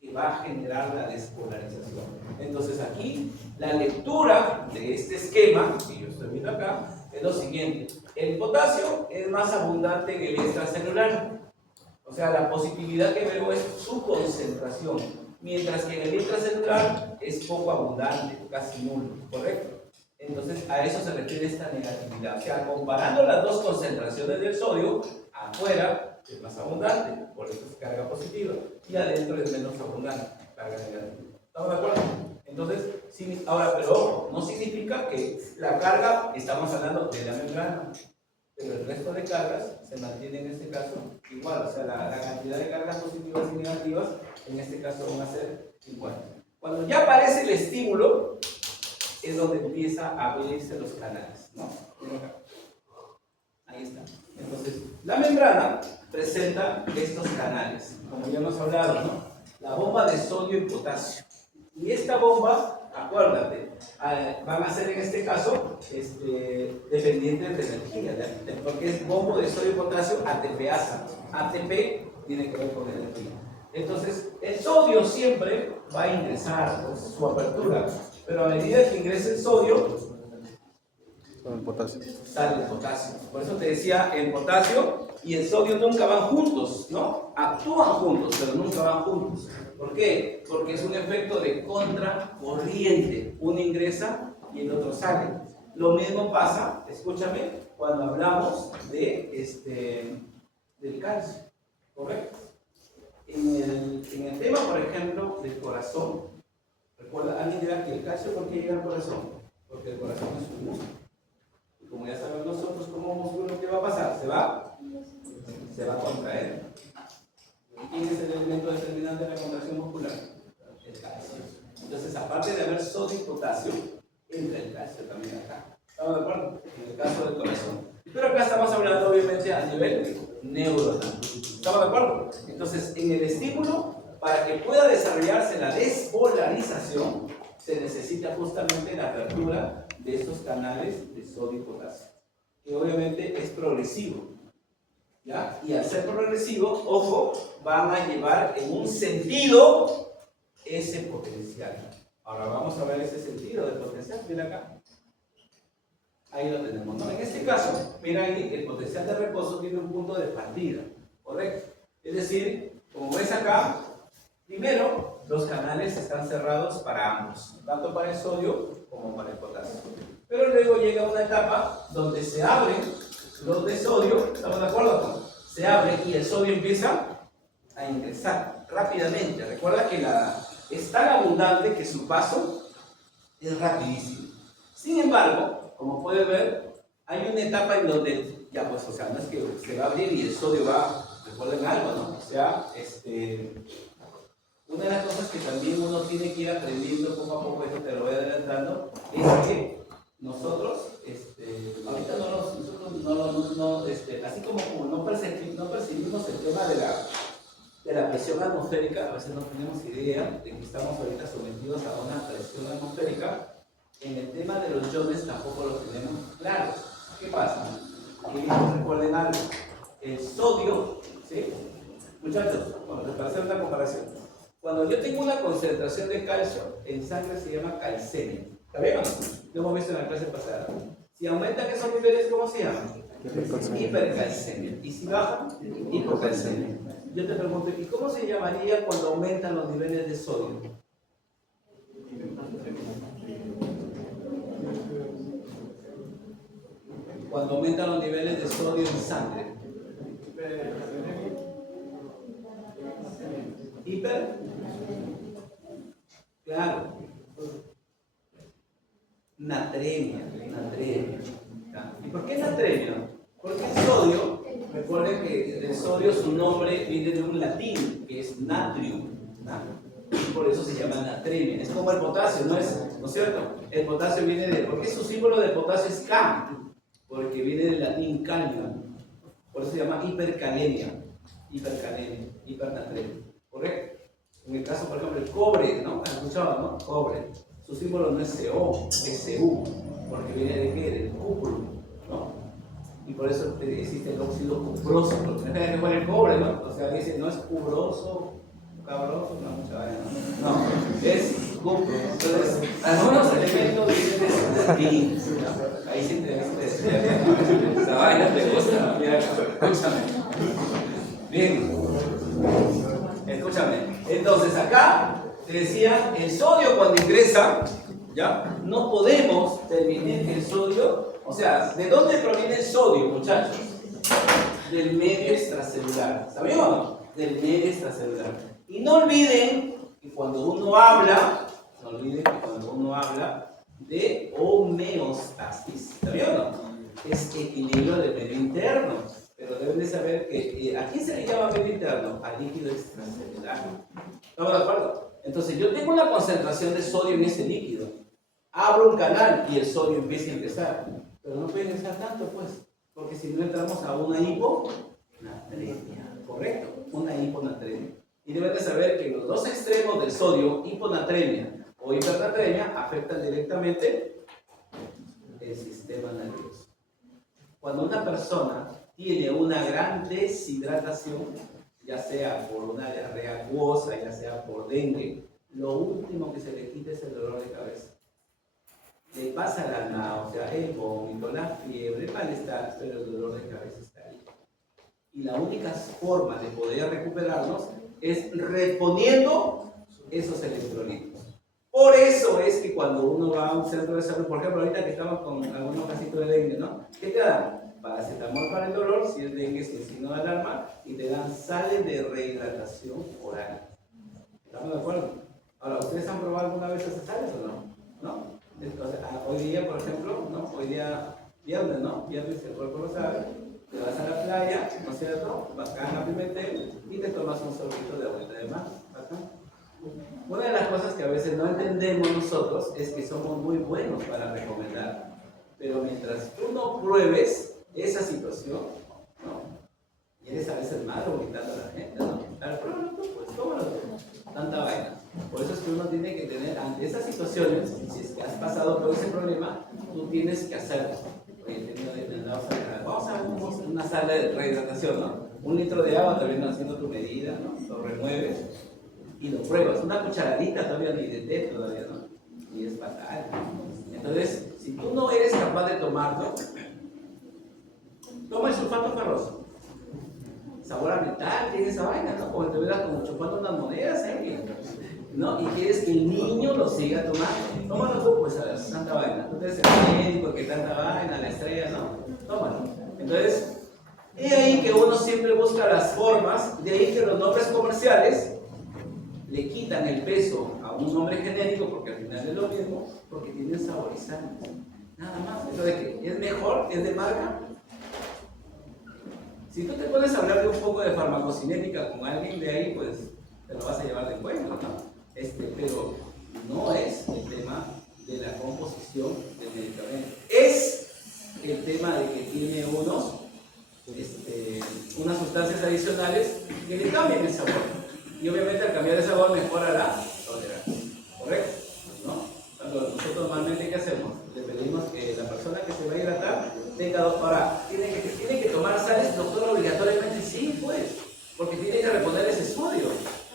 que va a generar la despolarización. Entonces aquí, la lectura de este esquema, que yo estoy viendo acá, es lo siguiente. El potasio es más abundante en el extracelular. O sea, la positividad que veo es su concentración, mientras que en el intracelular es poco abundante, casi nulo, ¿correcto? Entonces, a eso se refiere esta negatividad. O sea, comparando las dos concentraciones del sodio, afuera es más abundante, por eso es carga positiva, y adentro es menos abundante, carga negativa. ¿Estamos de acuerdo? Entonces, sí, ahora, pero ojo, no significa que la carga, estamos hablando de la membrana, pero el resto de cargas se mantiene en este caso igual. O sea, la cantidad de cargas positivas y negativas en este caso van a ser iguales. Cuando ya aparece el estímulo, es donde empieza a abrirse los canales, ¿no? Ahí está. Entonces, la membrana presenta estos canales, como ya hemos hablado, ¿no? La bomba de sodio y potasio. Y esta bomba, acuérdate, van a ser en este caso dependientes de energía, porque es bombo de sodio y potasio ATPasa. ATP tiene que ver con energía. Entonces, el sodio siempre va a ingresar, pues, su apertura, pero a medida que ingresa el sodio, sale el potasio. Por eso te decía, el potasio y el sodio nunca van juntos, ¿no? Actúan juntos, pero nunca van juntos. ¿Por qué? Porque es un efecto de contracorriente. Uno ingresa y el otro sale. Lo mismo pasa, escúchame, cuando hablamos de, del calcio, ¿correcto? En el tema, por ejemplo, del corazón, recuerda, alguien dirá que el calcio, ¿por qué llega al corazón? Porque el corazón es un músculo. Y como ya sabemos nosotros como músculo, ¿qué va a pasar? Se va a contraer. ¿Y quién es el elemento determinante de la contracción muscular? El calcio. Entonces, aparte de haber sodio y potasio, entra el calcio también acá. ¿Estamos de acuerdo? En el caso del corazón. Pero acá estamos hablando, obviamente, a nivel neuronal. ¿Estamos de acuerdo? Entonces, en el estímulo, para que pueda desarrollarse la despolarización, se necesita justamente la apertura de estos canales de sodio y potasio, que obviamente es progresivo, ¿ya? Y al ser progresivo, ojo, van a llevar en un sentido ese potencial. Ahora vamos a ver ese sentido del potencial. Mira acá. Ahí lo tenemos, ¿no? En este caso, mira ahí, el potencial de reposo tiene un punto de partida, ¿correcto? Es decir, como ves acá, primero, los canales están cerrados para ambos, tanto para el sodio como para el potasio. Pero luego llega una etapa donde se abren Los de sodio, ¿estamos de acuerdo? Se abre y el sodio empieza a ingresar rápidamente. Recuerda que es tan abundante que su paso es rapidísimo. Sin embargo, como puedes ver, hay una etapa en donde, ya pues, o sea, no es que se va a abrir y el sodio va, recuerden algo, ¿no? O sea, una de las cosas que también uno tiene que ir aprendiendo poco a poco, esto te lo voy adelantando, es que nosotros, ahorita así como no percibimos el tema de la presión atmosférica, a veces no tenemos idea de que estamos ahorita sometidos a una presión atmosférica. En el tema de los iones tampoco lo tenemos claro. ¿Qué pasa? Que recuerden algo, el sodio, ¿sí? Muchachos, para hacer una comparación, cuando yo tengo una concentración de calcio en sangre se llama calcemia. ¿Está bien o no? Lo hemos visto en la clase pasada. Si aumentan esos niveles, ¿cómo se llama? Hipercalcemia. Y si bajan, hipocalcemia. Yo te pregunto, ¿y cómo se llamaría cuando aumentan los niveles de sodio? Cuando aumentan los niveles de sodio en sangre. Hiper. Claro. Natremia. ¿Y por qué natremia? Porque el sodio, recuerden que el sodio, su nombre viene de un latín, que es natrium. Y por eso se llama natremia. Es como el potasio, ¿no es cierto? El potasio viene de... ¿Por qué su símbolo de potasio es Ca? Porque viene del latín calium. Por eso se llama hipercalemia, hipernatremia. ¿Correcto? En el caso, por ejemplo, el cobre, ¿no? ¿Han escuchado, no? Cobre. Su símbolo no es CO, es Cu. Porque viene de qué? Del cupro, ¿no? Y por eso existe el óxido cuproso. Porque no es igual el cobre, ¿no? O sea, dice, no es cubroso, cabroso, no, mucha vaina, ¿no? No, es cupro. Entonces, algunos elementos vienen de latín. Ahí sí te ves. Esa vaina te gusta. Mira, escúchame. Bien. Escúchame. Entonces, acá te decía, el sodio cuando ingresa, ¿ya? No podemos permitir que el sodio, o sea, ¿de dónde proviene el sodio, muchachos? Del medio extracelular. ¿Sabían o no? Del medio extracelular. Y no olviden que cuando uno habla, de homeostasis, ¿sabían o no? Es equilibrio del medio interno. Pero deben de saber que ¿a quién se le llama medio interno? Al líquido extracelular. ¿Estamos de acuerdo? Entonces yo tengo una concentración de sodio en ese líquido. Abro un canal y el sodio empieza a ingresar. Pero no puede ingresar tanto, pues. Porque si no entramos a una hiponatremia. ¿Correcto? Una hiponatremia. Y deben de saber que los dos extremos del sodio, hiponatremia o hipernatremia, afectan directamente el sistema nervioso. Cuando una persona tiene una gran deshidratación, ya sea por una diarrea acuosa, ya sea por dengue, lo último que se le quita es el dolor de cabeza. Le pasa la náusea, el vómito, la fiebre, el malestar, pero el dolor de cabeza está ahí. Y la única forma de poder recuperarnos es reponiendo esos electrolitos. Por eso es que cuando uno va a un centro de salud, por ejemplo, ahorita que estamos con algunos casitos de dengue, ¿no? ¿Qué te dan? Paracetamol para el dolor, si es dengue, si es signo de alarma, y te dan sales de rehidratación oral. ¿Estamos de acuerdo? Ahora, ¿ustedes han probado alguna vez esas sales o no? ¿No? Entonces, hoy día, por ejemplo, ¿no? Hoy día, viernes, ¿no? Viernes el cuerpo lo sabe. Te vas a la playa, ¿no es cierto? Bacán a Pimentel y te tomas un sorbito de agüita de mar. ¿Bacán? Una de las cosas que a veces no entendemos nosotros es que somos muy buenos para recomendar. Pero mientras tú no pruebes esa situación, ¿no? Y eres a veces malo gritando a la gente, ¿no? Pero pruébalo tú, pues, tómalo tú. Tanta vaina. Por eso es que uno tiene que tener, ante esas situaciones, si es que has pasado por ese problema, tú tienes que hacerlo. Vamos a hacer una sala de rehidratación, ¿no? 1 litro de agua, también haciendo tu medida, ¿no? Lo remueves y lo pruebas. Una cucharadita todavía ni de té todavía, ¿no? Y es fatal. Entonces, si tú no eres capaz de tomarlo, toma el sulfato ferroso. Sabor a metal, tiene esa vaina, ¿no? Como te hubieras como chupando unas monedas, ¿no? Y quieres que el niño lo siga tomando. Tómalo tú, pues, a la santa vaina. Tú eres el médico que tanta vaina, la estrella, ¿no? Tómalo. Entonces, de ahí que uno siempre busca las formas, de ahí que los nombres comerciales le quitan el peso a un nombre genérico, porque al final es lo mismo, porque tienen saborizantes. Nada más. Eso de que es mejor, es de marca. Si tú te pones a hablar de un poco de farmacocinética con alguien de ahí, pues te lo vas a llevar de cuenta, ¿no? Pero no es el tema de la composición del medicamento. Es el tema de que tiene unas sustancias adicionales que le cambian el sabor. Y obviamente al cambiar el sabor mejora la tolerancia. ¿Correcto? ¿No? Cuando nosotros normalmente, ¿qué hacemos? Le pedimos que la persona que se va a hidratar tenga 2 horas. ¿Tiene que tomar sales, doctor, obligatoriamente? Sí, pues. Porque tiene que reponer ese sodio.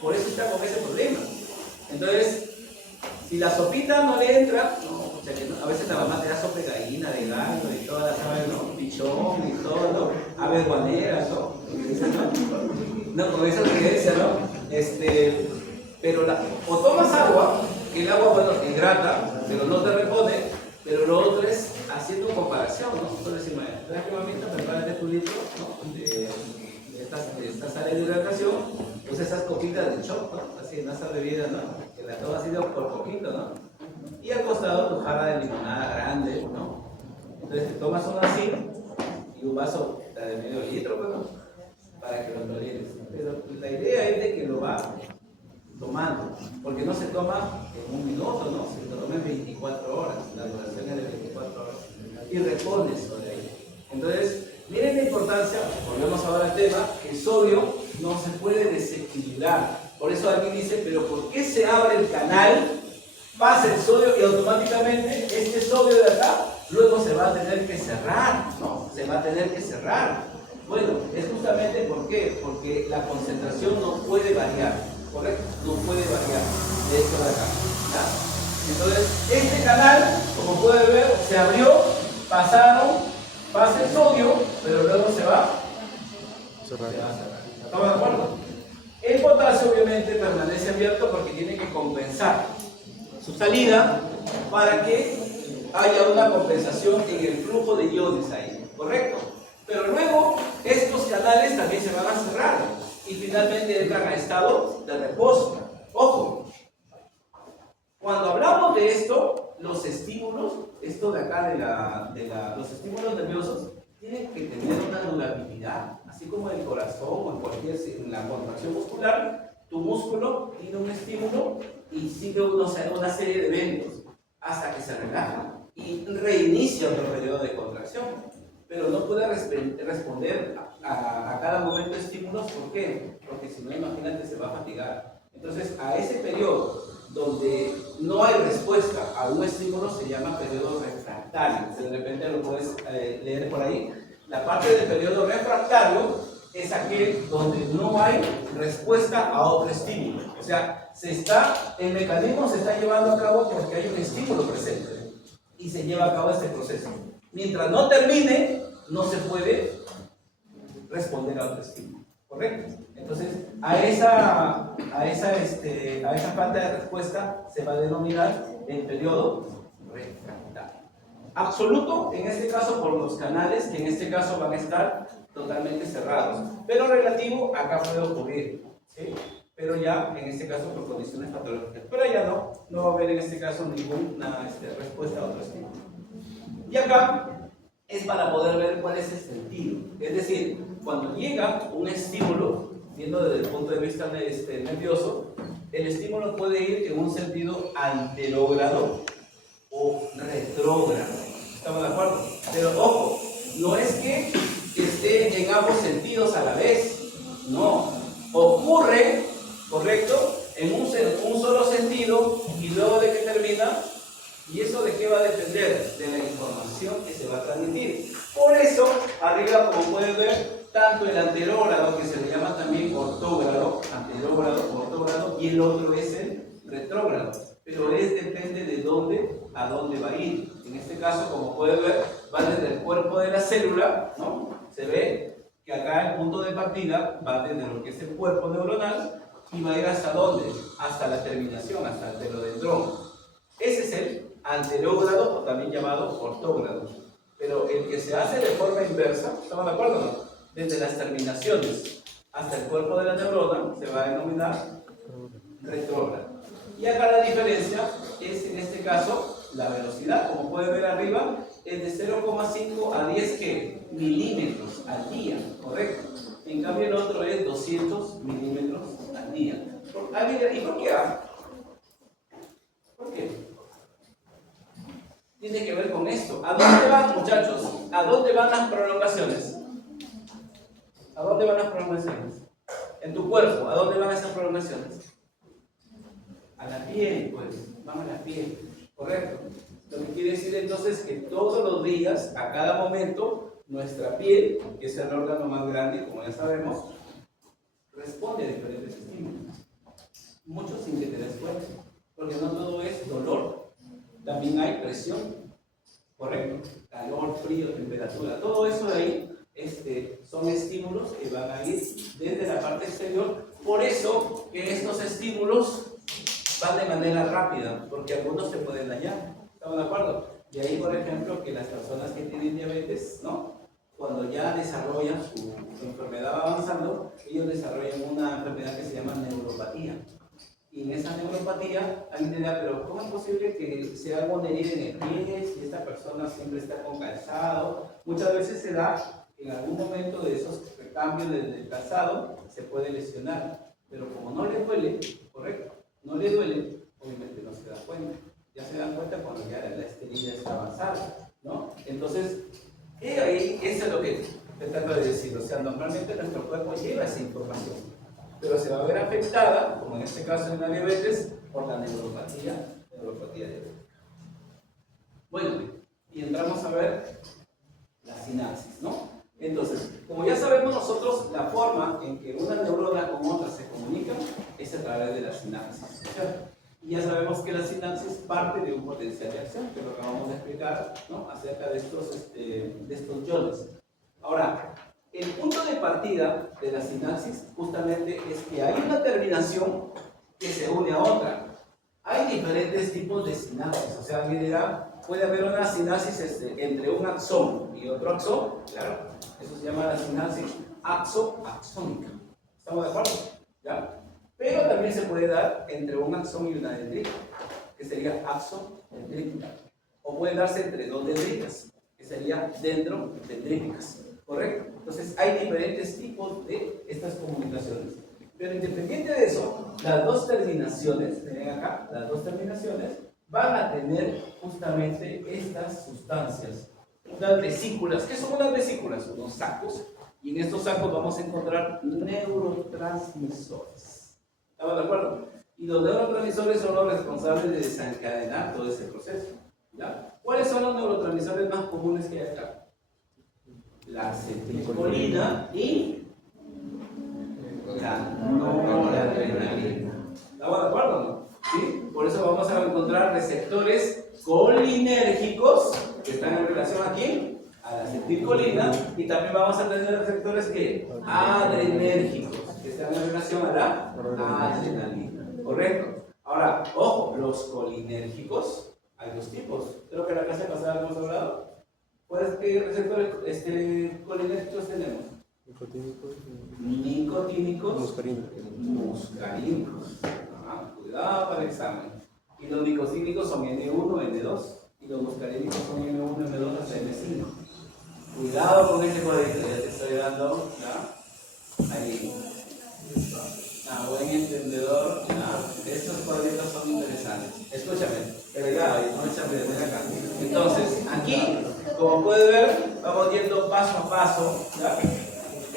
Por eso está con ese problema. Entonces, si la sopita no le entra, no, o sea que no, a veces la mamá te da sopa de gallina, de gallo y todas las aves, ¿no? Pichón y todo, ¿no? Aves guaneras, ¿no? No, con esa creencia, ¿no? Pero o tomas agua, que el agua, bueno, te hidrata, pero no te repone, pero lo otro es haciendo comparación, ¿no? Entonces decimos, ¿sabes qué, mamita? Prepárate tu litro, ¿no? De esta sal de hidratación, pues esas copitas de shot, ¿no? Así, en esa bebida, ¿no? Que la tomas así por poquito, ¿no? Y al costado tu jarra de limonada grande, ¿no? Entonces te tomas uno así y un vaso de medio litro, ¿no? Para que lo toleres. Pero la idea es de que lo va tomando, porque no se toma en un minuto, ¿no? Se toma en 24 horas, la duración es de 24 horas, y repones sobre ahí. Entonces, miren la importancia, volvemos ahora al tema, que el sodio no se puede desequilibrar. Por eso alguien dice, pero ¿por qué se abre el canal, pasa el sodio y automáticamente este sodio de acá luego se va a tener que cerrar, ¿no? Se va a tener que cerrar. Bueno, es justamente ¿por qué? Porque la concentración no puede variar, ¿correcto? No puede variar de esto de acá, ¿ya? Entonces, este canal, como pueden ver, se abrió, pasa el sodio, pero luego se va a cerrar. ¿Estamos de acuerdo? El potasio obviamente permanece abierto porque tiene que compensar su salida para que haya una compensación en el flujo de iones ahí, ¿correcto? Pero luego estos canales también se van a cerrar y finalmente entran a estado de reposo. Ojo, cuando hablamos de esto, los estímulos, esto de acá los estímulos nerviosos, tienen que tener una durabilidad, así como el corazón o en la contracción muscular, tu músculo tiene un estímulo y sigue una serie de eventos hasta que se relaja y reinicia otro periodo de contracción. Pero no puede responder a cada momento de estímulos. ¿Por qué? Porque si no, imagínate, se va a fatigar. Entonces, a ese periodo donde no hay respuesta a un estímulo se llama periodo refractario. De repente lo puedes leer por ahí. La parte del periodo refractario es aquel donde no hay respuesta a otro estímulo. O sea, el mecanismo se está llevando a cabo porque hay un estímulo presente y se lleva a cabo este proceso. Mientras no termine, no se puede responder a otro estímulo, ¿correcto? Entonces, a esa falta de respuesta se va a denominar el periodo refractario. Absoluto, en este caso, por los canales, que en este caso van a estar totalmente cerrados, pero relativo, acá puede ocurrir, ¿sí? Pero ya, en este caso, por condiciones patológicas. Pero ya no va a haber en este caso ninguna respuesta a otro estímulo. Y acá es para poder ver cuál es el sentido. Es decir, cuando llega un estímulo, viendo desde el punto de vista nervioso, el estímulo puede ir en un sentido anterógrado o retrógrado. ¿Estamos de acuerdo? Pero ojo, no es que esté en ambos sentidos a la vez. No. Ocurre, ¿correcto?, en un solo sentido y luego de que termina. ¿Y eso de qué va a depender? De la información que se va a transmitir. Por eso, arriba, como pueden ver, tanto el anterógrado, que se le llama también ortógrado, ortógrado, y el otro es el retrógrado. Pero depende de dónde a dónde va a ir. En este caso, como pueden ver, va desde el cuerpo de la célula, ¿no? Se ve que acá el punto de partida va desde lo que es el cuerpo neuronal y va a ir hasta dónde? Hasta la terminación, hasta el telodendrón. Ese es el anterógrado o también llamado ortógrado. Pero el que se hace de forma inversa, ¿estamos de acuerdo o no? Desde las terminaciones hasta el cuerpo de la neurona se va a denominar retrógrado. Y acá la diferencia es, en este caso, la velocidad. Como pueden ver arriba, es de 0,5 a 10 ¿qué? Milímetros al día, ¿correcto? En cambio el otro es 200 milímetros al día. ¿Y por qué A? ¿Por qué? Tiene que ver con esto. ¿A dónde van, muchachos? ¿A dónde van las prolongaciones? ¿A dónde van las prolongaciones? En tu cuerpo, ¿a dónde van esas prolongaciones? A la piel, pues. Van a la piel. ¿Correcto? Lo que quiere decir entonces que todos los días, a cada momento, nuestra piel, que es el órgano más grande, como ya sabemos, responde a diferentes estímulos. Muchos sin que te des cuenta. Porque no todo es dolor. También hay presión. ¿Correcto? Calor, frío, temperatura. Todo eso de ahí son estímulos que van a ir desde la parte exterior. Por eso que estos estímulos van de manera rápida, porque algunos se pueden dañar. ¿Estamos de acuerdo? De ahí, por ejemplo, que las personas que tienen diabetes, ¿no? Cuando ya desarrollan su enfermedad avanzando, ellos desarrollan una enfermedad que se llama neuropatía. Y en esa neuropatía, alguien dirá, pero ¿cómo es posible que se haga una herida en el pie si esta persona siempre está con calzado? Muchas veces se da en algún momento de esos cambios del calzado, se puede lesionar, pero como no le duele, ¿correcto? No le duele, obviamente no se da cuenta. Ya se dan cuenta cuando ya la esterilidad está avanzada, ¿no? Entonces, ahí, eso es lo que te trato de decir. O sea, normalmente nuestro cuerpo lleva esa información, pero se va a ver afectada, como en este caso en la diabetes, por la neuropatía diabética. Bueno, y entramos a ver la sinapsis, ¿no? Entonces, como ya sabemos nosotros, la forma en que una neurona con otra se comunica es a través de la sinapsis, ¿cierto? Y ya sabemos que la sinapsis parte de un potencial de acción, que es lo que vamos a explicar, ¿no? Acerca de estos iones. Ahora, el punto de partida de la sinapsis justamente es que hay una terminación que se une a otra. Hay diferentes tipos de sinapsis, o sea, alguien dirá, puede haber una sinapsis entre un axón y otro axón, claro, eso se llama la sinapsis axónica. ¿Estamos de acuerdo? ¿Ya? Pero también se puede dar entre un axón y una dendrita, que sería axodendrítica. O puede darse entre dos dendritas, que sería dendrodendríticas. ¿Correcto? Entonces hay diferentes tipos de estas comunicaciones. Pero independiente de eso, las dos terminaciones, ven acá, las dos terminaciones van a tener justamente estas sustancias, unas vesículas. ¿Qué son unas vesículas? Unos sacos. Y en estos sacos vamos a encontrar neurotransmisores. ¿Estamos de acuerdo? Y los neurotransmisores son los responsables de desencadenar todo ese proceso. ¿Ya? ¿Cuáles son los neurotransmisores más comunes que hay acá? La acetilcolina y la noradrenalina. ¿Estamos de acuerdo o no? ¿Sí? Por eso vamos a encontrar receptores colinérgicos que están en relación aquí a la acetilcolina, y también vamos a tener receptores que adrenérgicos que están en relación a la adrenalina. ¿Correcto? Ahora, ojo, los colinérgicos, hay dos tipos. Creo que en la clase pasada hemos hablado. ¿Qué receptores colinérgicos tenemos? Nicotínicos, muscarínicos. Cuidado para el examen. Y los nicotínicos son N1, N2. Y los muscarínicos son N1, N2 hasta N5. Cuidado con este cuadrito, ya te estoy dando, ¿ya? Ahí. Buen entendedor, estos cuadritos son interesantes. Escúchame, pero ya, no échame de acá. Entonces, aquí, como puedes ver, vamos yendo paso a paso, ¿ya?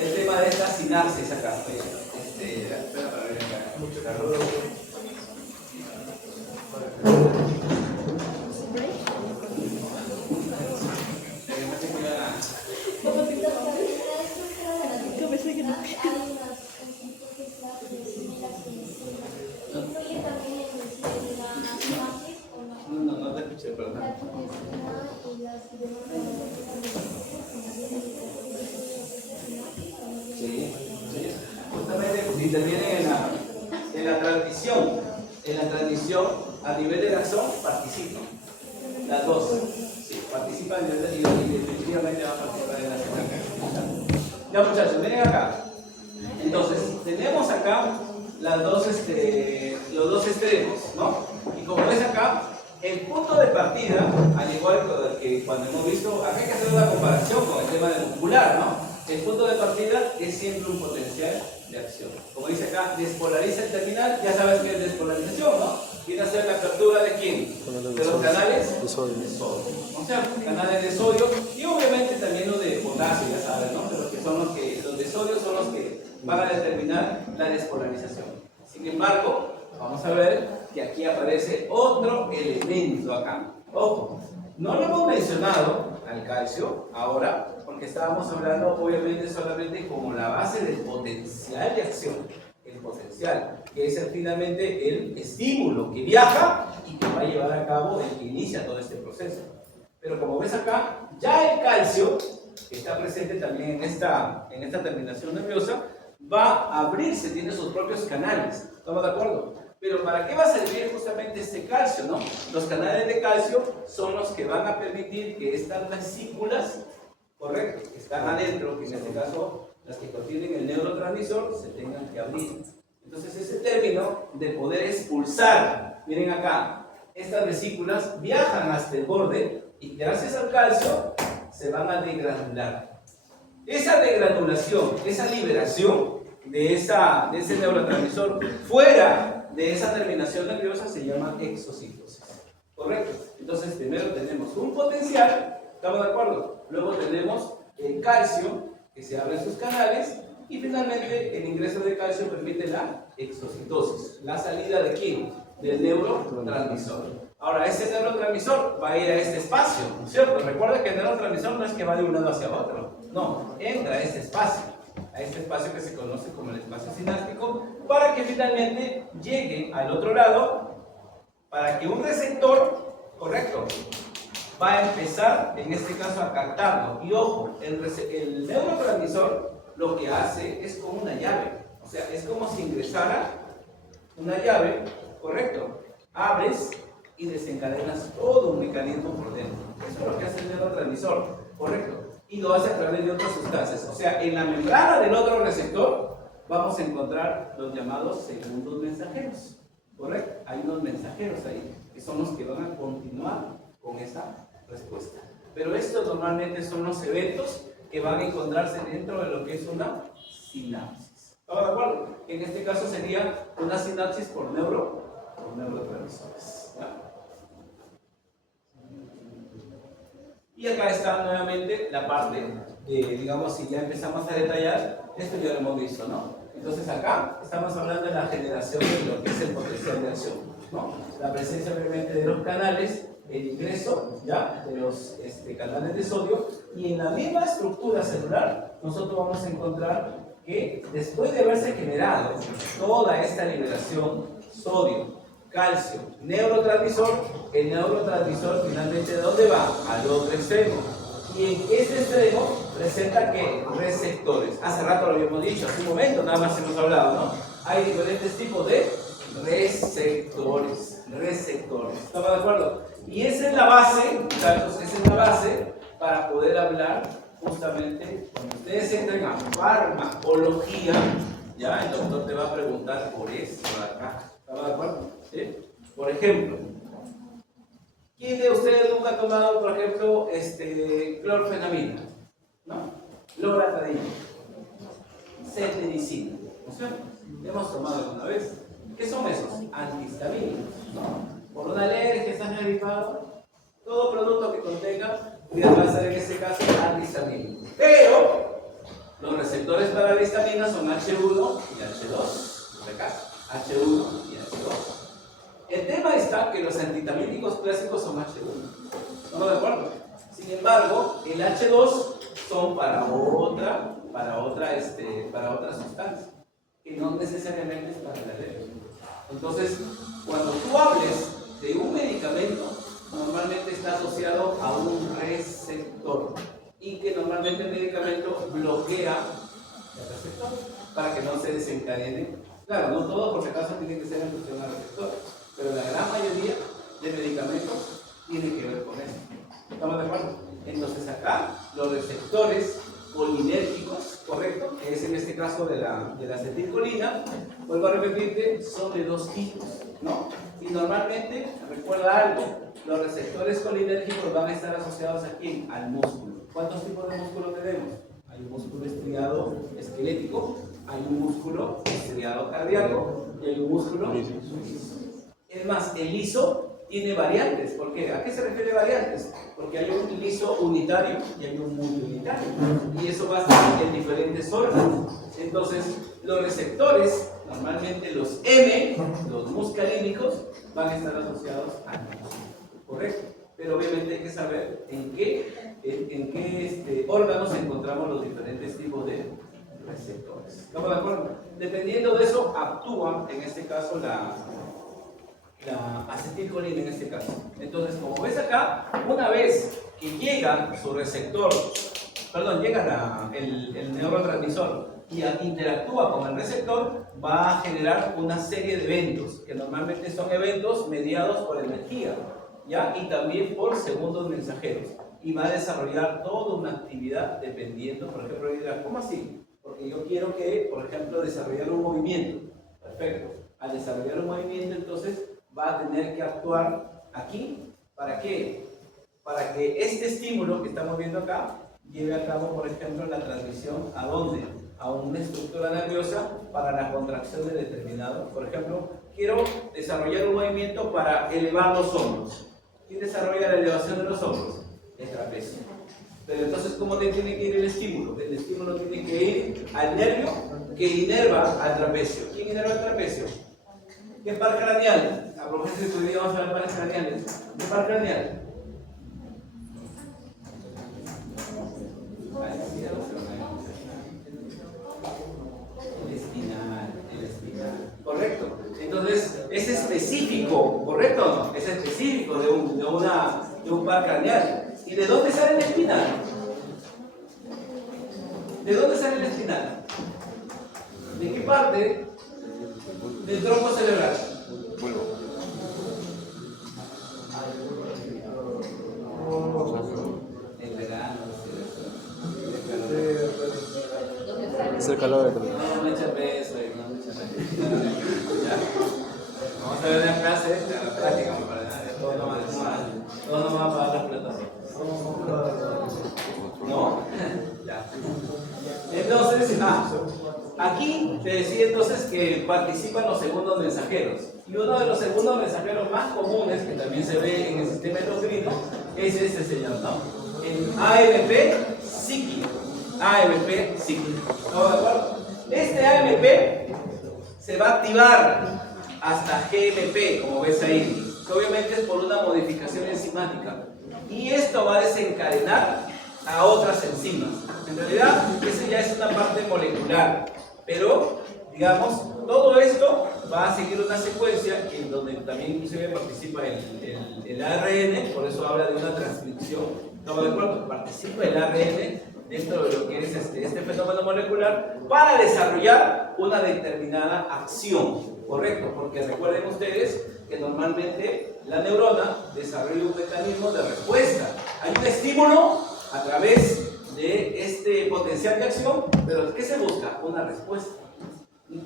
El tema de esta sinapsis acá. Espera para ver acá. Mucho calor. No te escuché, perdón. Sí. Justamente intervienen en la transmisión. En la transmisión a nivel del axón participan. Las dos. Sí, participan participan y definitivamente van a participar en la semana. Ya muchachos, miren acá. Entonces, tenemos acá los dos extremos, ¿no? Y como ves acá, el punto de partida, al igual que cuando hemos visto, acá hay que hacer una comparación con el tema del muscular, ¿no? El punto de partida es siempre un potencial de acción. Como dice acá, despolariza el terminal, ya sabes que es despolarización, ¿no? Viene a ser la apertura de quién? De los canales de sodio. O sea, canales de sodio y obviamente también los de potasio, ya sabes, ¿no? Pero que son los de sodio son los que van a determinar la despolarización. Sin embargo, vamos a ver que aquí aparece otro elemento acá. Ojo, no lo hemos mencionado al calcio ahora, porque estábamos hablando obviamente solamente como la base del potencial de acción. El potencial, que es finalmente el estímulo que viaja y que va a llevar a cabo el que inicia todo este proceso. Pero como ves acá, ya el calcio, que está presente también en esta terminación nerviosa, va a abrirse, tiene sus propios canales. ¿Estamos de acuerdo? Pero ¿para qué va a servir justamente este calcio, no? Los canales de calcio son los que van a permitir que estas vesículas, correcto, que están adentro, que en este caso las que contienen el neurotransmisor, se tengan que abrir. Entonces ese término de poder expulsar, miren acá, estas vesículas viajan hasta el borde y gracias al calcio se van a degranular. Esa degranulación, esa liberación de ese neurotransmisor fuera de esa terminación nerviosa se llama exocitosis. ¿Correcto? Entonces primero tenemos un potencial, ¿estamos de acuerdo? Luego tenemos el calcio, que se abren sus canales, y finalmente el ingreso de calcio permite la exocitosis. ¿La salida de quién? Del neurotransmisor. Ahora, ese neurotransmisor va a ir a este espacio, ¿no es cierto? Recuerda que el neurotransmisor no es que va de un lado hacia otro, no, entra a este espacio que se conoce como el espacio sináptico, para que finalmente llegue al otro lado, para que un receptor, correcto, va a empezar, en este caso, a captarlo. Y ojo, el neurotransmisor lo que hace es como una llave. O sea, es como si ingresara una llave, correcto. Abres y desencadenas todo un mecanismo por dentro. Eso es lo que hace el neurotransmisor, correcto. Y lo hace a través de otras sustancias. O sea, en la membrana del otro receptor vamos a encontrar los llamados segundos mensajeros, correcto. Hay unos mensajeros ahí, que son los que van a continuar con esa respuesta. Pero estos normalmente son los eventos que van a encontrarse dentro de lo que es una sinapsis. ¿Estamos de acuerdo? En este caso sería una sinapsis por neurotransmisores. Y acá está nuevamente la parte, digamos, si ya empezamos a detallar, esto ya lo hemos visto, ¿no? Entonces acá estamos hablando de la generación de lo que es el potencial de acción, ¿no? La presencia obviamente de los canales, el ingreso ya de los canales de sodio, y en la misma estructura celular nosotros vamos a encontrar que después de haberse generado toda esta liberación, sodio, calcio, neurotransmisor, el neurotransmisor finalmente ¿de dónde va? Al otro extremo. Y en ese extremo presenta que receptores. Hace rato lo habíamos dicho, hace un momento nada más hemos hablado, ¿no? Hay diferentes tipos de receptores. ¿Estamos de acuerdo? Y esa es la base, muchachos, esa es la base para poder hablar justamente cuando ustedes entren a farmacología. Ya, el doctor te va a preguntar por eso acá. ¿Estamos de acuerdo? ¿Sí? Por ejemplo, ¿quién de ustedes nunca ha tomado, por ejemplo, clorfenamina? ¿No? Loratadina, cetiricina, ¿no es cierto? ¿Hemos tomado alguna vez? ¿Qué son esos? Antihistamínicos, ¿no? Por una alergia, estás gripado, todo producto que contenga, va a ser en este caso antihistamínico. Pero los receptores para la histamina son H1 y H2. H1 y H2. El tema está que los antihistamínicos clásicos son H1. ¿Estamos de acuerdo? Sin embargo, el H2 son para otra sustancia, que no necesariamente es para la alergia. Entonces, cuando tú hables de un medicamento, normalmente está asociado a un receptor, y que normalmente el medicamento bloquea el receptor para que no se desencadene. Claro, no todo por si acaso tiene que ser en función al receptor, pero la gran mayoría de medicamentos tiene que ver con eso. ¿Estamos de acuerdo? los receptores colinérgicos, ¿correcto? Que es en este caso de la acetilcolina. Vuelvo a repetirte, son de dos tipos, ¿no? Y normalmente, recuerda algo, los receptores colinérgicos van a estar asociados ¿a quién? Al músculo. ¿Cuántos tipos de músculo tenemos? Hay un músculo estriado esquelético, hay un músculo estriado cardíaco y hay un músculo liso. Es más, el liso tiene variantes. ¿Por qué? ¿A qué se refiere variantes? Porque hay un liso unitario y hay un multiunitario. Y eso va a estar en diferentes órganos. Entonces, los receptores, normalmente los M, los muscarínicos, van a estar asociados al músculo. ¿Correcto? Pero obviamente hay que saber en qué órganos encontramos los diferentes tipos de receptores. ¿Estamos de acuerdo? Dependiendo de eso, actúa, en este caso, la acetilcolina en este caso. Entonces, como ves acá, una vez que llega su receptor, llega el neurotransmisor y interactúa con el receptor, va a generar una serie de eventos, que normalmente son eventos mediados por energía, ¿ya? Y también por segundos mensajeros. Y va a desarrollar toda una actividad dependiendo, por ejemplo, dirá, ¿cómo así? Porque yo quiero que, por ejemplo, desarrollar un movimiento. Perfecto. Al desarrollar un movimiento, entonces, va a tener que actuar aquí. ¿Para qué? Para que este estímulo que estamos viendo acá lleve a cabo, por ejemplo, la transmisión ¿a dónde? A una estructura nerviosa para la contracción de determinado. Por ejemplo, quiero desarrollar un movimiento para elevar los hombros. ¿Quién desarrolla la elevación de los hombros? El trapecio. Pero entonces, ¿cómo te tiene que ir el estímulo? El estímulo tiene que ir al nervio que inerva al trapecio. ¿Quién inerva al trapecio? ¿Qué par craneal? A propósito de hoy vamos a ver pares craneales. ¿Qué par craneal? El espinal. Correcto. Entonces, es específico, ¿correcto o no? Es específico de un par craneal. ¿Y de dónde sale el espinal? ¿De dónde sale el espinal? ¿De qué parte del tronco cerebral? El verano. Es el calor. No me echa peso, no me echa peso. Vamos a ver la clase, la práctica, para todo no va a pagar las plataformas. ¿No? Ya. Entonces, aquí te decía entonces que participan los segundos mensajeros. Y uno de los segundos mensajeros más comunes que también se ve en el sistema endocrino es este señor, ¿no? El AMP cíclico. AMP cíclico. ¿Estamos de acuerdo? Este AMP se va a activar hasta GMP, como ves ahí, que obviamente es por una modificación enzimática. Y esto va a desencadenar a otras enzimas. En realidad, esa ya es una parte molecular, pero, digamos, todo esto va a seguir una secuencia en donde también inclusive participa el ARN, por eso habla de una transcripción. ¿Estamos de acuerdo? Participa el ARN dentro de lo que es este fenómeno molecular para desarrollar una determinada acción, ¿correcto? Porque recuerden ustedes que normalmente la neurona desarrolla un mecanismo de respuesta. Hay un estímulo a través de este potencial de acción, pero ¿qué se busca? Una respuesta.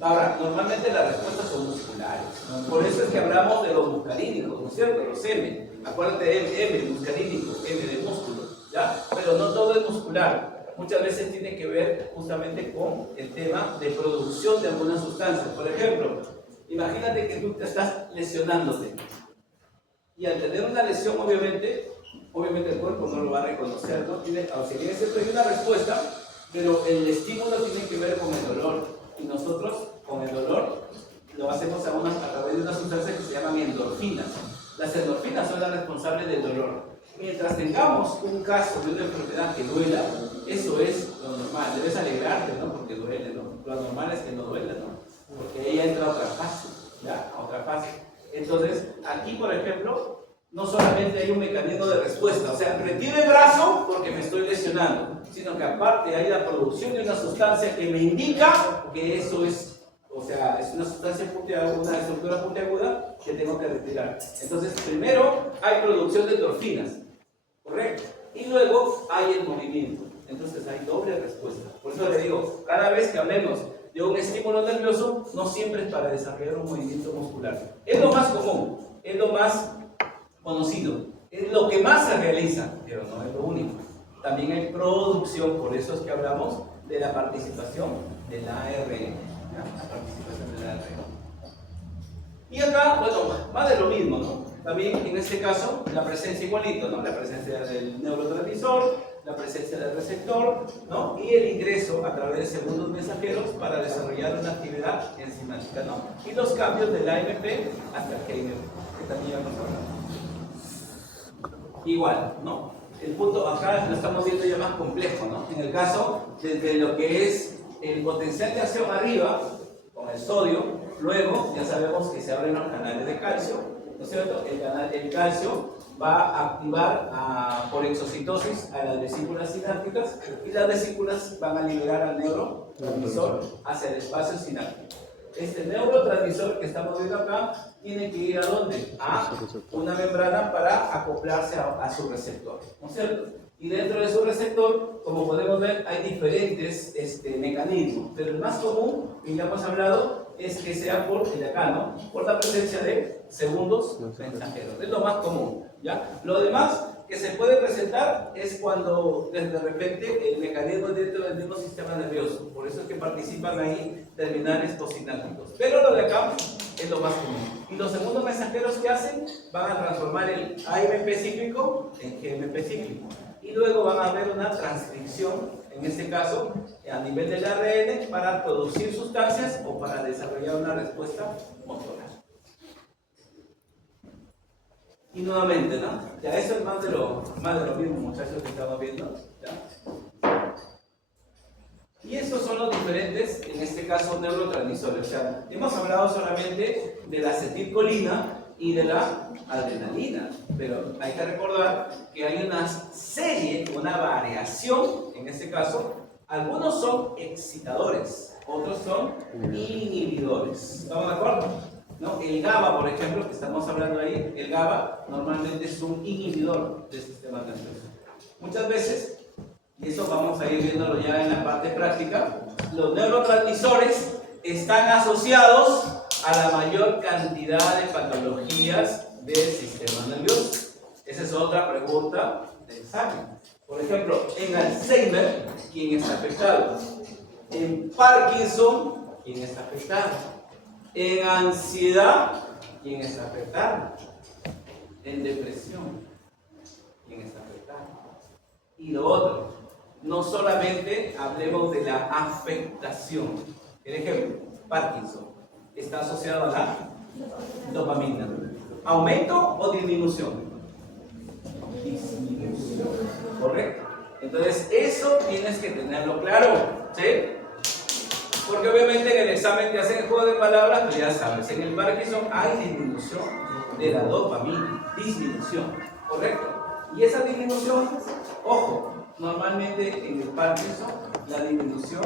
Ahora, normalmente las respuestas son musculares. Por eso es que hablamos de los muscarínicos, ¿no es cierto? Los M. Acuérdate de M, muscarínico, M de músculo, ¿ya? Pero no todo es muscular. Muchas veces tiene que ver justamente con el tema de producción de algunas sustancias. Por ejemplo, imagínate que tú te estás lesionándote. Y al tener una lesión, obviamente el cuerpo no lo va a reconocer, ¿no? Si bien es cierto, hay una respuesta, pero el estímulo tiene que ver con el dolor. Y nosotros, con el dolor, lo hacemos a través de una sustancia que se llaman endorfinas. Las endorfinas son las responsables del dolor. Mientras tengamos un caso de una enfermedad que duela, eso es lo normal. Debes alegrarte, ¿no? Porque duele, ¿no? Lo normal es que no duela, ¿no? Porque ahí entra otra fase, ¿ya? Otra fase. Entonces, aquí, por ejemplo, no solamente hay un mecanismo de respuesta, o sea, retiro el brazo porque me estoy lesionando, sino que aparte hay la producción de una sustancia que me indica que eso es, o sea, es una sustancia puntiaguda, una estructura puntiaguda que tengo que retirar. Entonces, primero hay producción de endorfinas, ¿correcto? Y luego hay el movimiento. Entonces hay doble respuesta. Por eso le digo, cada vez que hablemos de un estímulo nervioso, no siempre es para desarrollar un movimiento muscular. Es lo más común, es lo más conocido, es lo que más se realiza, pero no es lo único. También hay producción, por eso es que hablamos de la participación del ARN. La participación del ARN. Y acá, bueno, va de lo mismo, ¿no? También en este caso, la presencia igualito, ¿no? La presencia del neurotransmisor, la presencia del receptor, ¿no? Y el ingreso a través de segundos mensajeros para desarrollar una actividad enzimática, ¿no? Y los cambios del AMP hasta el GMP, que también ya hemos hablado. Igual, ¿no? El punto acá lo estamos viendo ya más complejo, ¿no? En el caso, desde lo que es el potencial de acción arriba, con el sodio, luego ya sabemos que se abren los canales de calcio, ¿no es cierto? El calcio va a activar por exocitosis a las vesículas sinápticas y las vesículas van a liberar al neurotransmisor hacia el espacio sináptico. Este neurotransmisor que estamos viendo acá tiene que ir ¿a dónde? A una membrana para acoplarse a su receptor, ¿no es cierto? Y dentro de su receptor, como podemos ver, hay diferentes mecanismos, pero el más común, y ya hemos hablado, es que sea por el acá, ¿no? Por la presencia de segundos mensajeros. Es lo más común, ¿ya? Lo demás que se puede presentar es cuando de repente el mecanismo es dentro del mismo sistema nervioso. Por eso es que participan ahí terminales postsinápticos. Pero lo de acá es lo más común. Y los segundos mensajeros que hacen van a transformar el AMP cíclico en GMP cíclico. Y luego van a haber una transcripción, en este caso, a nivel del ARN para producir sustancias o para desarrollar una respuesta motora. Y nuevamente, ¿no? Ya eso es más de lo mismo, muchachos, que estamos viendo. ¿Ya? Y estos son los diferentes, en este caso, neurotransmisores. O sea, hemos hablado solamente de la acetilcolina y de la adrenalina, pero hay que recordar que hay una serie, una variación, en este caso, algunos son excitadores, otros son inhibidores. ¿Estamos de acuerdo? ¿No? El GABA, por ejemplo, que estamos hablando ahí, el GABA normalmente es un inhibidor del sistema nervioso. Muchas veces, y eso vamos a ir viéndolo ya en la parte práctica, los neurotransmisores están asociados a la mayor cantidad de patologías del sistema nervioso. Esa es otra pregunta de examen. Por ejemplo, en Alzheimer, ¿quién está afectado? En Parkinson, ¿quién está afectado? En ansiedad, ¿quién está afectado? En depresión, ¿quién está afectado? Y lo otro, no solamente hablemos de la afectación. Por ejemplo, Parkinson está asociado a la dopamina. ¿Aumento o disminución? Disminución, ¿correcto? Entonces, eso tienes que tenerlo claro, ¿sí? Porque obviamente en el examen te hacen el juego de palabras, pero ya sabes, en el Parkinson hay disminución de la dopamina, disminución, ¿correcto? Y esa disminución, ojo, normalmente en el Parkinson la disminución,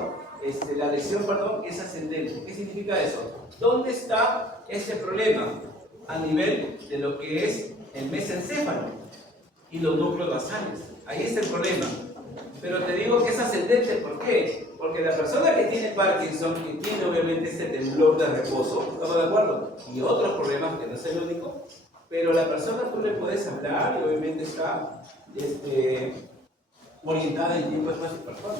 la lesión, perdón, es ascendente. ¿Qué significa eso? ¿Dónde está este problema? A nivel de lo que es el mesencéfalo y los núcleos basales. Ahí está el problema. Pero te digo que es ascendente, ¿por qué? Porque la persona que tiene Parkinson, que tiene obviamente ese temblor de reposo, ¿estamos de acuerdo? Y otros problemas, que no es el único, pero la persona tú le puedes hablar y obviamente está orientada en tiempo, espacio y persona.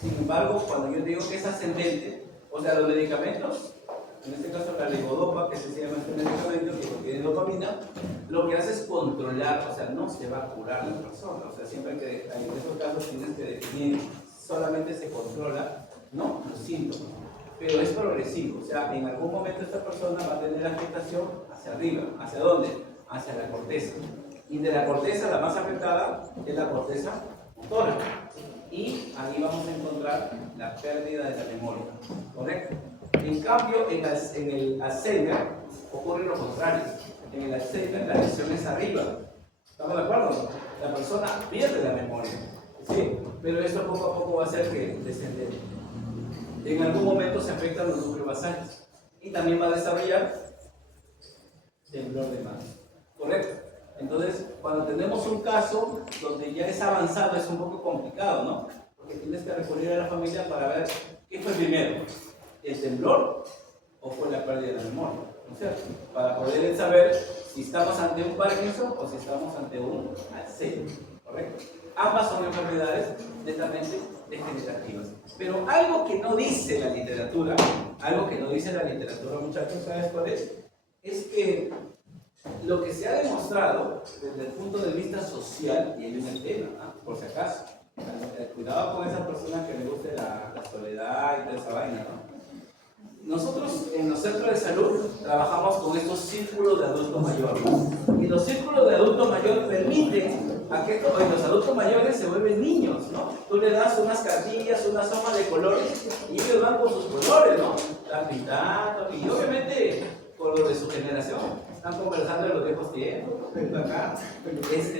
Sin embargo, cuando yo digo que es ascendente, o sea, los medicamentos, en este caso la levodopa, que se llama este medicamento, que contiene dopamina, lo que hace es controlar, o sea, no se va a curar la persona, o sea, siempre que en estos casos tienes que definir, solamente se controla, ¿no?, los síntomas, pero es progresivo, o sea, en algún momento esta persona va a tener afectación hacia arriba, ¿hacia dónde? Hacia la corteza, y de la corteza la más afectada es la corteza motora, y ahí vamos a encontrar la pérdida de la memoria, ¿correcto? En cambio, en el Alzheimer ocurre lo contrario. En el Alzheimer la lesión es arriba. ¿Estamos de acuerdo? La persona pierde la memoria. Sí, pero esto poco a poco va a hacer que descender. En algún momento se afectan los núcleos basales y también va a desarrollar temblor de mano. ¿Correcto? Entonces, cuando tenemos un caso donde ya es avanzado, es un poco complicado, ¿no? que tienes que recurrir a la familia para ver qué fue primero, el temblor o fue la pérdida de la memoria, ¿no es cierto? Para poder saber si estamos ante un Parkinson o si estamos ante un Alzheimer, ¿correcto? Ambas son enfermedades netamente degenerativas. Pero algo que no dice la literatura, muchachos, ¿sabes cuál es? Es que lo que se ha demostrado desde el punto de vista social, y hay un tema, ¿no? Por si acaso, cuidado con esa persona que le guste la soledad y toda esa vaina, ¿no? Nosotros en los centros de salud trabajamos con estos círculos de adultos mayores. Y los círculos de adultos mayores permiten a que los adultos mayores se vuelven niños, ¿no? Tú le das unas cartillas, unas hojas de colores y ellos van con sus colores, ¿no? Están pintando y obviamente con los de su generación están conversando en los viejos tiempos, ¿no? Acá,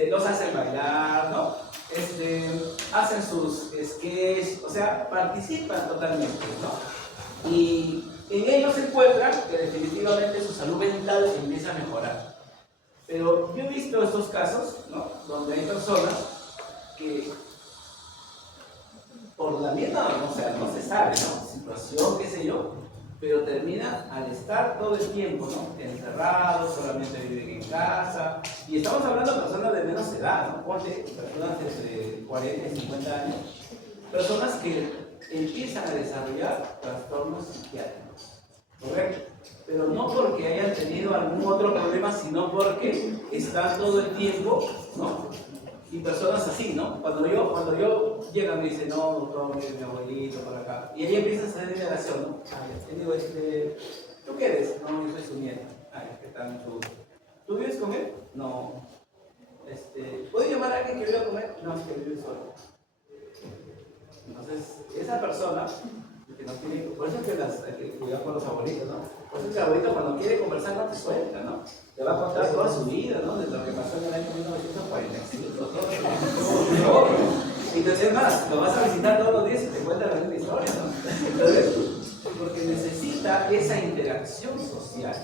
los hacen bailar, ¿no? Hacen sus sketches, o sea, participan totalmente, ¿no? Y en ellos se encuentra que definitivamente su salud mental empieza a mejorar. Pero yo he visto estos casos, ¿no? Donde hay personas que por la misma, o sea, no se sabe, ¿no? Situación, qué sé yo, pero termina al estar todo el tiempo, ¿no? Encerrados, solamente viven en casa. Y estamos hablando de personas de menos edad, ¿no? Ponte, personas entre 40 y 50 años. Personas que empiezan a desarrollar trastornos psiquiátricos, ¿correcto? Pero no porque hayan tenido algún otro problema, sino porque están todo el tiempo, ¿no? Y personas así, ¿no? Cuando yo llega me dice, no, doctor, mire mi abuelito por acá, y ahí empieza a hacer indagación, ¿no? Te digo, ¿tú qué eres? No, yo soy su nieta. ¿Qué tal? Mucho gusto. ¿Tú vives con él? No. ¿Puedo llamar a alguien que viva con él? No, es que vive solo. Entonces, esa persona que no tiene, por eso es que hay que cuidar con los abuelitos, ¿no? Por eso es que el abuelito cuando quiere conversar no te suelta, ¿no? Te va a contar toda su vida, ¿no? Desde lo que pasó en el año 1945, todo. Y te decía más, lo vas a visitar todos los días y te cuenta la misma historia, ¿no? Entonces, porque necesita esa interacción social,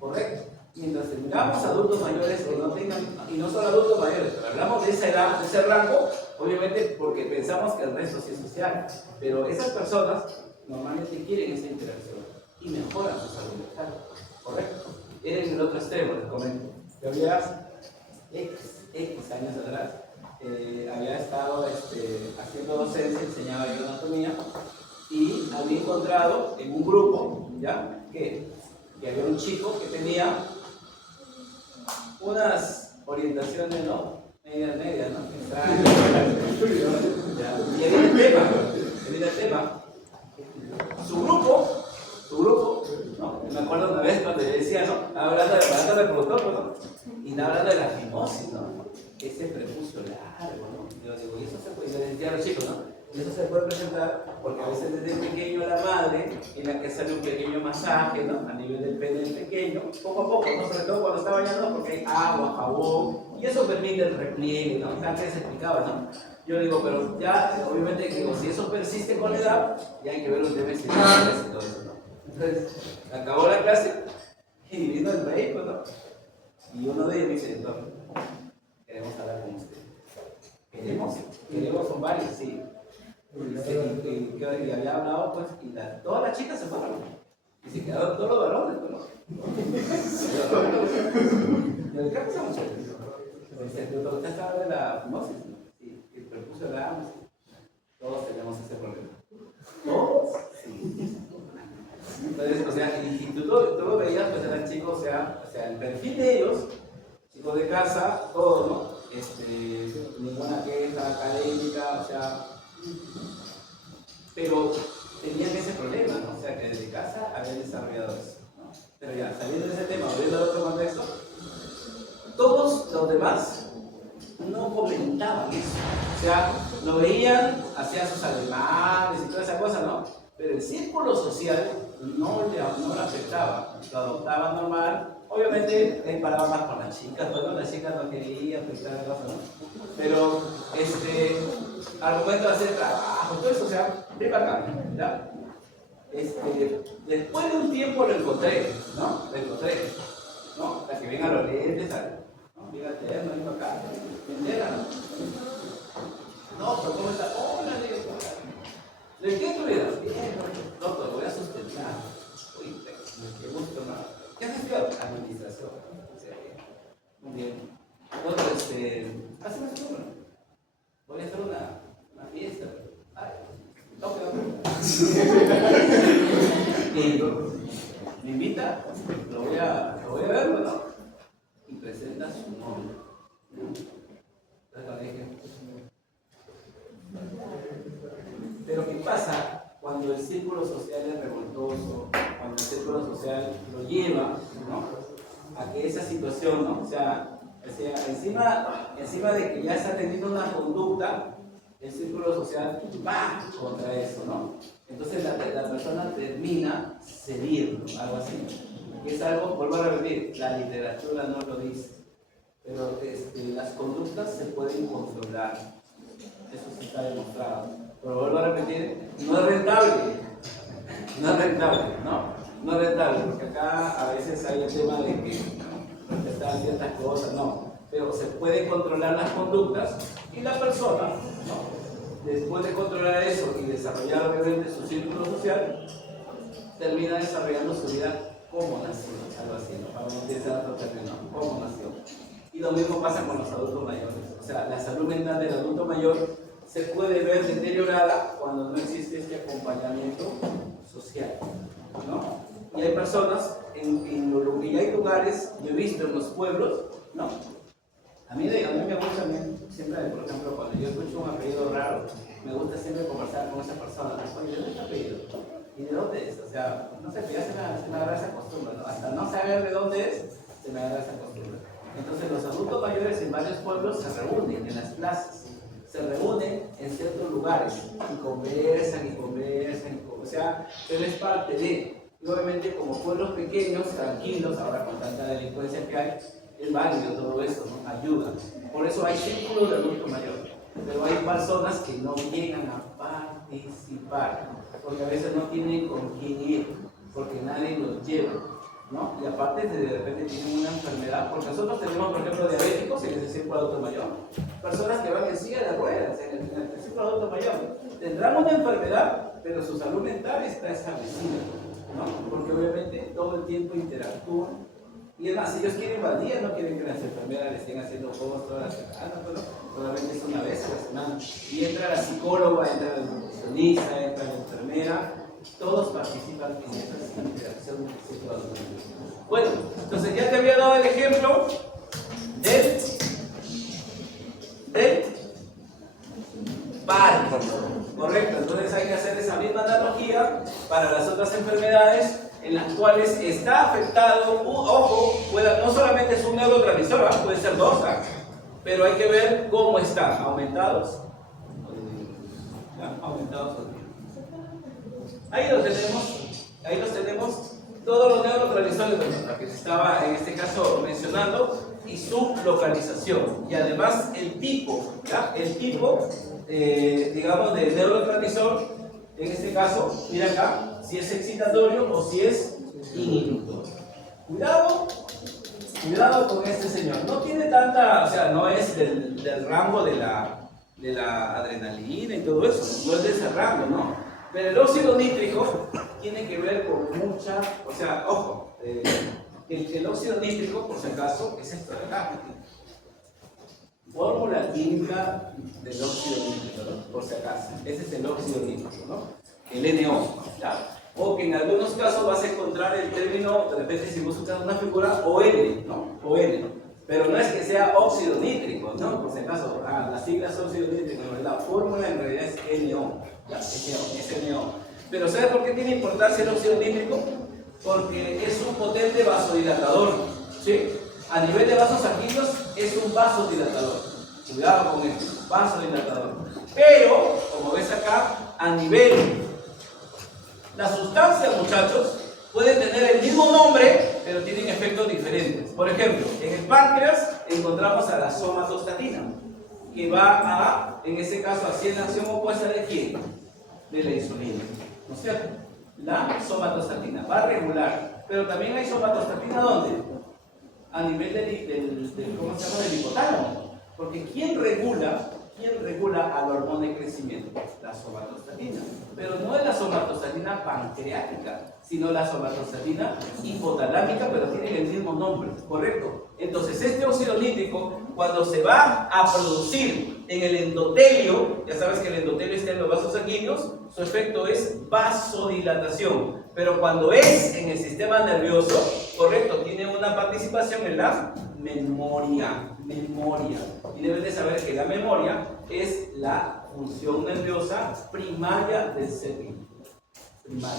¿correcto? Mientras tengamos adultos mayores que no tengan, y no solo adultos mayores, pero hablamos de esa edad, de ese rango, obviamente porque pensamos que el resto sí es social, pero esas personas normalmente quieren esa interacción y mejoran su salud mental, ¿correcto? Era en el otro extremo, les comento. Yo había X años atrás, había estado haciendo docencia, enseñaba yo anatomía, y había encontrado en un grupo, ¿ya? Que había un chico que tenía unas orientaciones, ¿no? Medias, ¿no? Y ahí viene el tema. Su grupo, ¿no? Me acuerdo una vez cuando yo decía, ¿no? Hablando del aparato reproductor, ¿no? Y hablando de la fimosis, ¿no? Ese prepucio largo, ¿no? Yo digo, y eso se puede, yo les decía a los chicos, ¿no? Y eso se puede presentar porque a veces desde pequeño la madre en la que sale un pequeño masaje, ¿no? A nivel del pene del pequeño, poco a poco, ¿no? Sobre todo cuando está bañando porque hay agua, jabón, y eso permite el repliegue, ¿no? Antes se explicaba, ¿no? Yo digo, pero ya, obviamente, digo, si eso persiste con la edad, ya hay que ver los temas y todo eso, ¿no? Entonces, acabó la clase y vino el médico, ¿no? Y uno de ellos me dice, doctor, queremos hablar con usted. Queremos, son varios, sí. Y había hablado, pues, y todas las chicas se fueron. Y se quedaron todos los varones, ¿no? ¿De qué pasamos? Usted estaba de la fimosis, ¿no? Sí, el prepucio largo. Todos tenemos ese problema. ¿Todos? Sí. Entonces, o sea, y tú lo veías, pues eran chicos, o sea, el perfil de ellos, chicos de casa, todos, ¿no? Ninguna queja académica, o sea, pero tenían ese problema, ¿no? O sea, que desde casa habían desarrollado eso, ¿no? Pero ya, saliendo de ese tema, volviendo al otro contexto, todos los demás no comentaban eso, o sea, lo veían, hacían sus alemanes y toda esa cosa, ¿no? Pero el círculo social no le afectaba, lo adoptaba normal. Obviamente él paraba más con las chicas, bueno, las chicas no querían, pues cada cosa, ¿no? Pero al momento de hacer trabajo, todo eso, o sea, de bacán, ¿ya? Después de un tiempo lo encontré, ¿no? La que venga a los lentes, ¿no? Fíjate, no vengo acá, me entera, ¿no? No, pero ¿cómo está? Hola, digo, Y me invita, lo voy a verlo, ¿no? Y presenta su nombre. Pero ¿qué pasa cuando el círculo social es revoltoso, cuando el círculo social lo lleva, ¿no?, a que esa situación, ¿no?, o sea encima de que ya está teniendo una conducta, el círculo social va contra eso, ¿no? Entonces la persona termina cediendo, algo así. Y es algo, vuelvo a repetir, la literatura no lo dice, pero las conductas se pueden controlar, eso sí está demostrado. Pero vuelvo a repetir, no es rentable, ¿no? No es rentable, porque acá a veces hay el tema de que respetar ciertas cosas, no, pero se puede controlar las conductas y la persona, ¿no?, después de controlar eso y desarrollar obviamente su círculo social, termina desarrollando su vida como nació, algo así, ¿no?, para no utilizar otro término, como nació. Y lo mismo pasa con los adultos mayores, o sea, la salud mental del adulto mayor se puede ver deteriorada cuando no existe este acompañamiento social, ¿no? Y hay personas, y hay lugares, yo he visto en los pueblos, ¿no? A mí me gusta siempre, por ejemplo, cuando yo escucho un apellido raro, me gusta siempre conversar con esa persona. Oye, ¿de dónde es tu apellido? ¿Y de dónde es? O sea, no sé, ya se me agarra esa costumbre, ¿no? Hasta no saber de dónde es, se me agarra esa costumbre. Entonces los adultos mayores en varios pueblos se reúnen en las plazas, se reúnen en ciertos lugares y conversan, o sea, él es parte de. Y obviamente como pueblos pequeños, tranquilos, ahora con tanta delincuencia que hay, es válido todo eso, ¿no? Ayuda. Por eso hay círculos de adulto mayor, pero hay personas que no llegan a participar, porque a veces no tienen con quién ir, porque nadie los lleva, ¿no? Y aparte de repente tienen una enfermedad, porque nosotros tenemos, por ejemplo, diabéticos en ese círculo adulto mayor, personas que van en silla de ruedas en el círculo adulto mayor, tendrán una enfermedad, pero su salud mental está establecida, ¿no? Porque obviamente todo el tiempo interactúan. Y además, si ellos quieren valía, no quieren que las enfermeras les estén haciendo juegos todas las semanas, pero solamente es una vez a la semana. Y entra la psicóloga, entra la nutricionista, entra la enfermera, todos participan en esa interacción del círculo adulto mayor. Bueno, entonces ya te había dado el ejemplo del Parkinson, correcto. Entonces hay que hacer esa misma analogía para las otras enfermedades en las cuales está afectado, ojo, no solamente es un neurotransmisor, puede ser dos, pero hay que ver cómo están, aumentados o disminuidos. Aumentados o disminuidos. Ahí los tenemos, todos los neurotransmisores que se estaba en este caso mencionando y su localización. Y además el tipo, digamos, del neurotransmisor, en este caso, mira acá, si es excitatorio o si es inhibitorio. Cuidado con este señor. No tiene tanta, o sea, no es del rango de la adrenalina y todo eso, no es de ese rango, ¿no? Pero el óxido nítrico tiene que ver con mucha, o sea, ojo, el óxido nítrico, por si acaso, es esto de acá. Fórmula química del óxido nítrico, ¿no? Por si acaso. Ese es el óxido nítrico, ¿no? El NO, ¿ya? O que en algunos casos vas a encontrar el término, de repente si buscas una figura, ON, ¿no? ON. Pero no es que sea óxido nítrico, ¿no? Por si acaso, las siglas óxido nítrico, la fórmula en realidad es NO, ¿ya? Es NO. Pero ¿sabes por qué tiene importancia el óxido nítrico? Porque es un potente vasodilatador, ¿sí? A nivel de vasos sanguíneos es un vasodilatador. Cuidado con esto, vasodilatador. Pero, como ves acá, a nivel, las sustancias, muchachos, pueden tener el mismo nombre, pero tienen efectos diferentes. Por ejemplo, en el páncreas encontramos a la somatostatina, que va a, en este caso, hacia la acción opuesta de ¿quién? De la insulina, ¿no es cierto? La somatostatina va a regular, pero también hay somatostatina ¿dónde? A nivel ¿cómo se llama? Del hipotálamo. Porque ¿quién regula a la hormona de crecimiento? La somatostatina. Pero no es la somatostatina pancreática, sino la somatostatina hipotalámica, pero tienen el mismo nombre, ¿correcto? Entonces, este óxido nítrico, cuando se va a producir en el endotelio, ya sabes que el endotelio está en los vasos sanguíneos, su efecto es vasodilatación. Pero cuando es en el sistema nervioso, correcto, tiene una participación en la memoria. Y deben de saber que la memoria es la función nerviosa primaria del ser vivo. Primaria.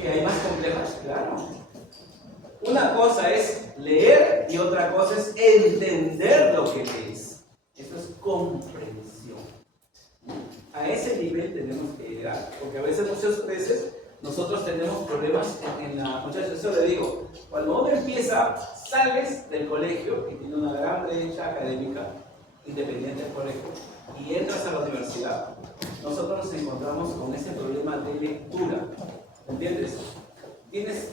¿Que hay más complejas? Claro. Una cosa es leer y otra cosa es entender lo que lees. Eso es comprensión. A ese nivel tenemos que llegar, porque a veces, muchas veces, nosotros tenemos problemas muchachos, eso le digo, cuando uno empieza, sales del colegio, que tiene una gran brecha académica, independiente del colegio, y entras a la universidad, nosotros nos encontramos con ese problema de lectura. ¿Entiendes? Tienes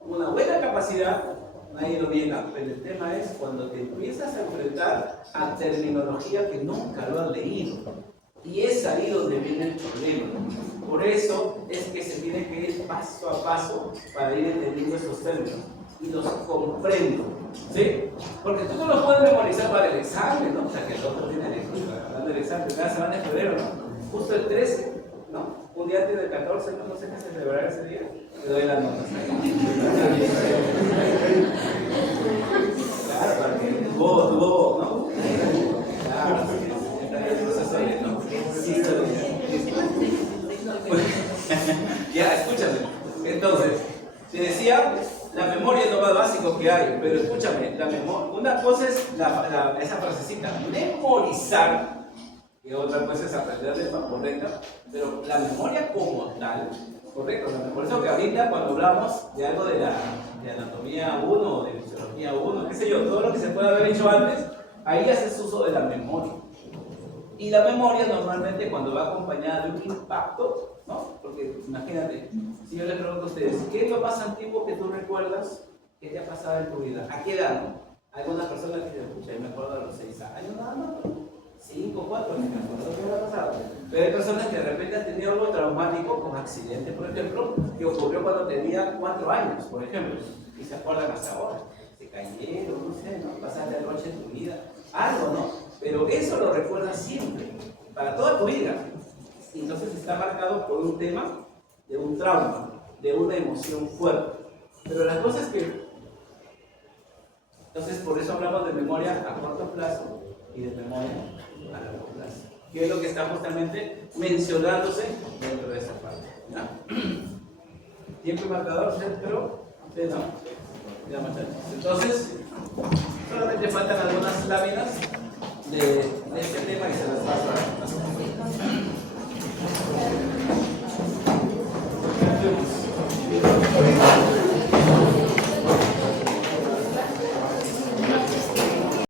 una buena capacidad, nadie lo niega, pero el tema es cuando te empiezas a enfrentar a terminología que nunca lo has leído. Y es ahí donde viene el problema. Por eso es que se tiene que ir paso a paso para ir entendiendo esos términos. Y los comprendo. ¿Sí? Porque tú no los puedes memorizar para el examen, ¿no? O sea, que el otro tiene lectura, hablando del examen, cada semana de febrero, ¿no? Justo el 13, ¿no? Un día antes del 14, no sé qué celebrar ese día. Te doy las notas. Claro, para que tu bobo, ¿no? Claro, el proceso de, ¿no? Ya, escúchame. Entonces, te decía, la memoria es lo más básico que hay, pero escúchame, una cosa es esa frasecita, memorizar, y otra cosa es aprender de forma correcta, pero la memoria como tal, correcto, por eso que ahorita cuando hablamos de algo de anatomía 1 o de fisiología 1, qué sé yo, todo lo que se puede haber hecho antes, ahí haces uso de la memoria. Y la memoria normalmente cuando va acompañada de un impacto, ¿no? Porque imagínate, si yo les pregunto a ustedes, ¿qué es lo más antiguo que tú recuerdas que te ha pasado en tu vida? ¿A qué edad? ¿No? Algunas personas que dicen, pucha, yo me acuerdo de los 6 años, nada más, 5, 4, ni me acuerdo qué me ha pasado. Pero hay personas que de repente han tenido algo traumático, con accidente, por ejemplo, que ocurrió cuando tenía 4 años, por ejemplo, y se acuerdan hasta ahora. Se cayeron, no sé, ¿no? Pasaste la noche en tu vida, algo, ¿no? Pero eso lo recuerdas siempre, para toda tu vida. Entonces está marcado por un tema de un trauma, de una emoción fuerte. Pero la cosa es que, entonces por eso hablamos de memoria a corto plazo y de memoria a largo plazo, que es lo que está justamente mencionándose dentro de esa parte. ¿Ya? Tiempo y marcador, pero ustedes no. Ya, muchachos. Entonces, solamente faltan algunas láminas de este tema y se las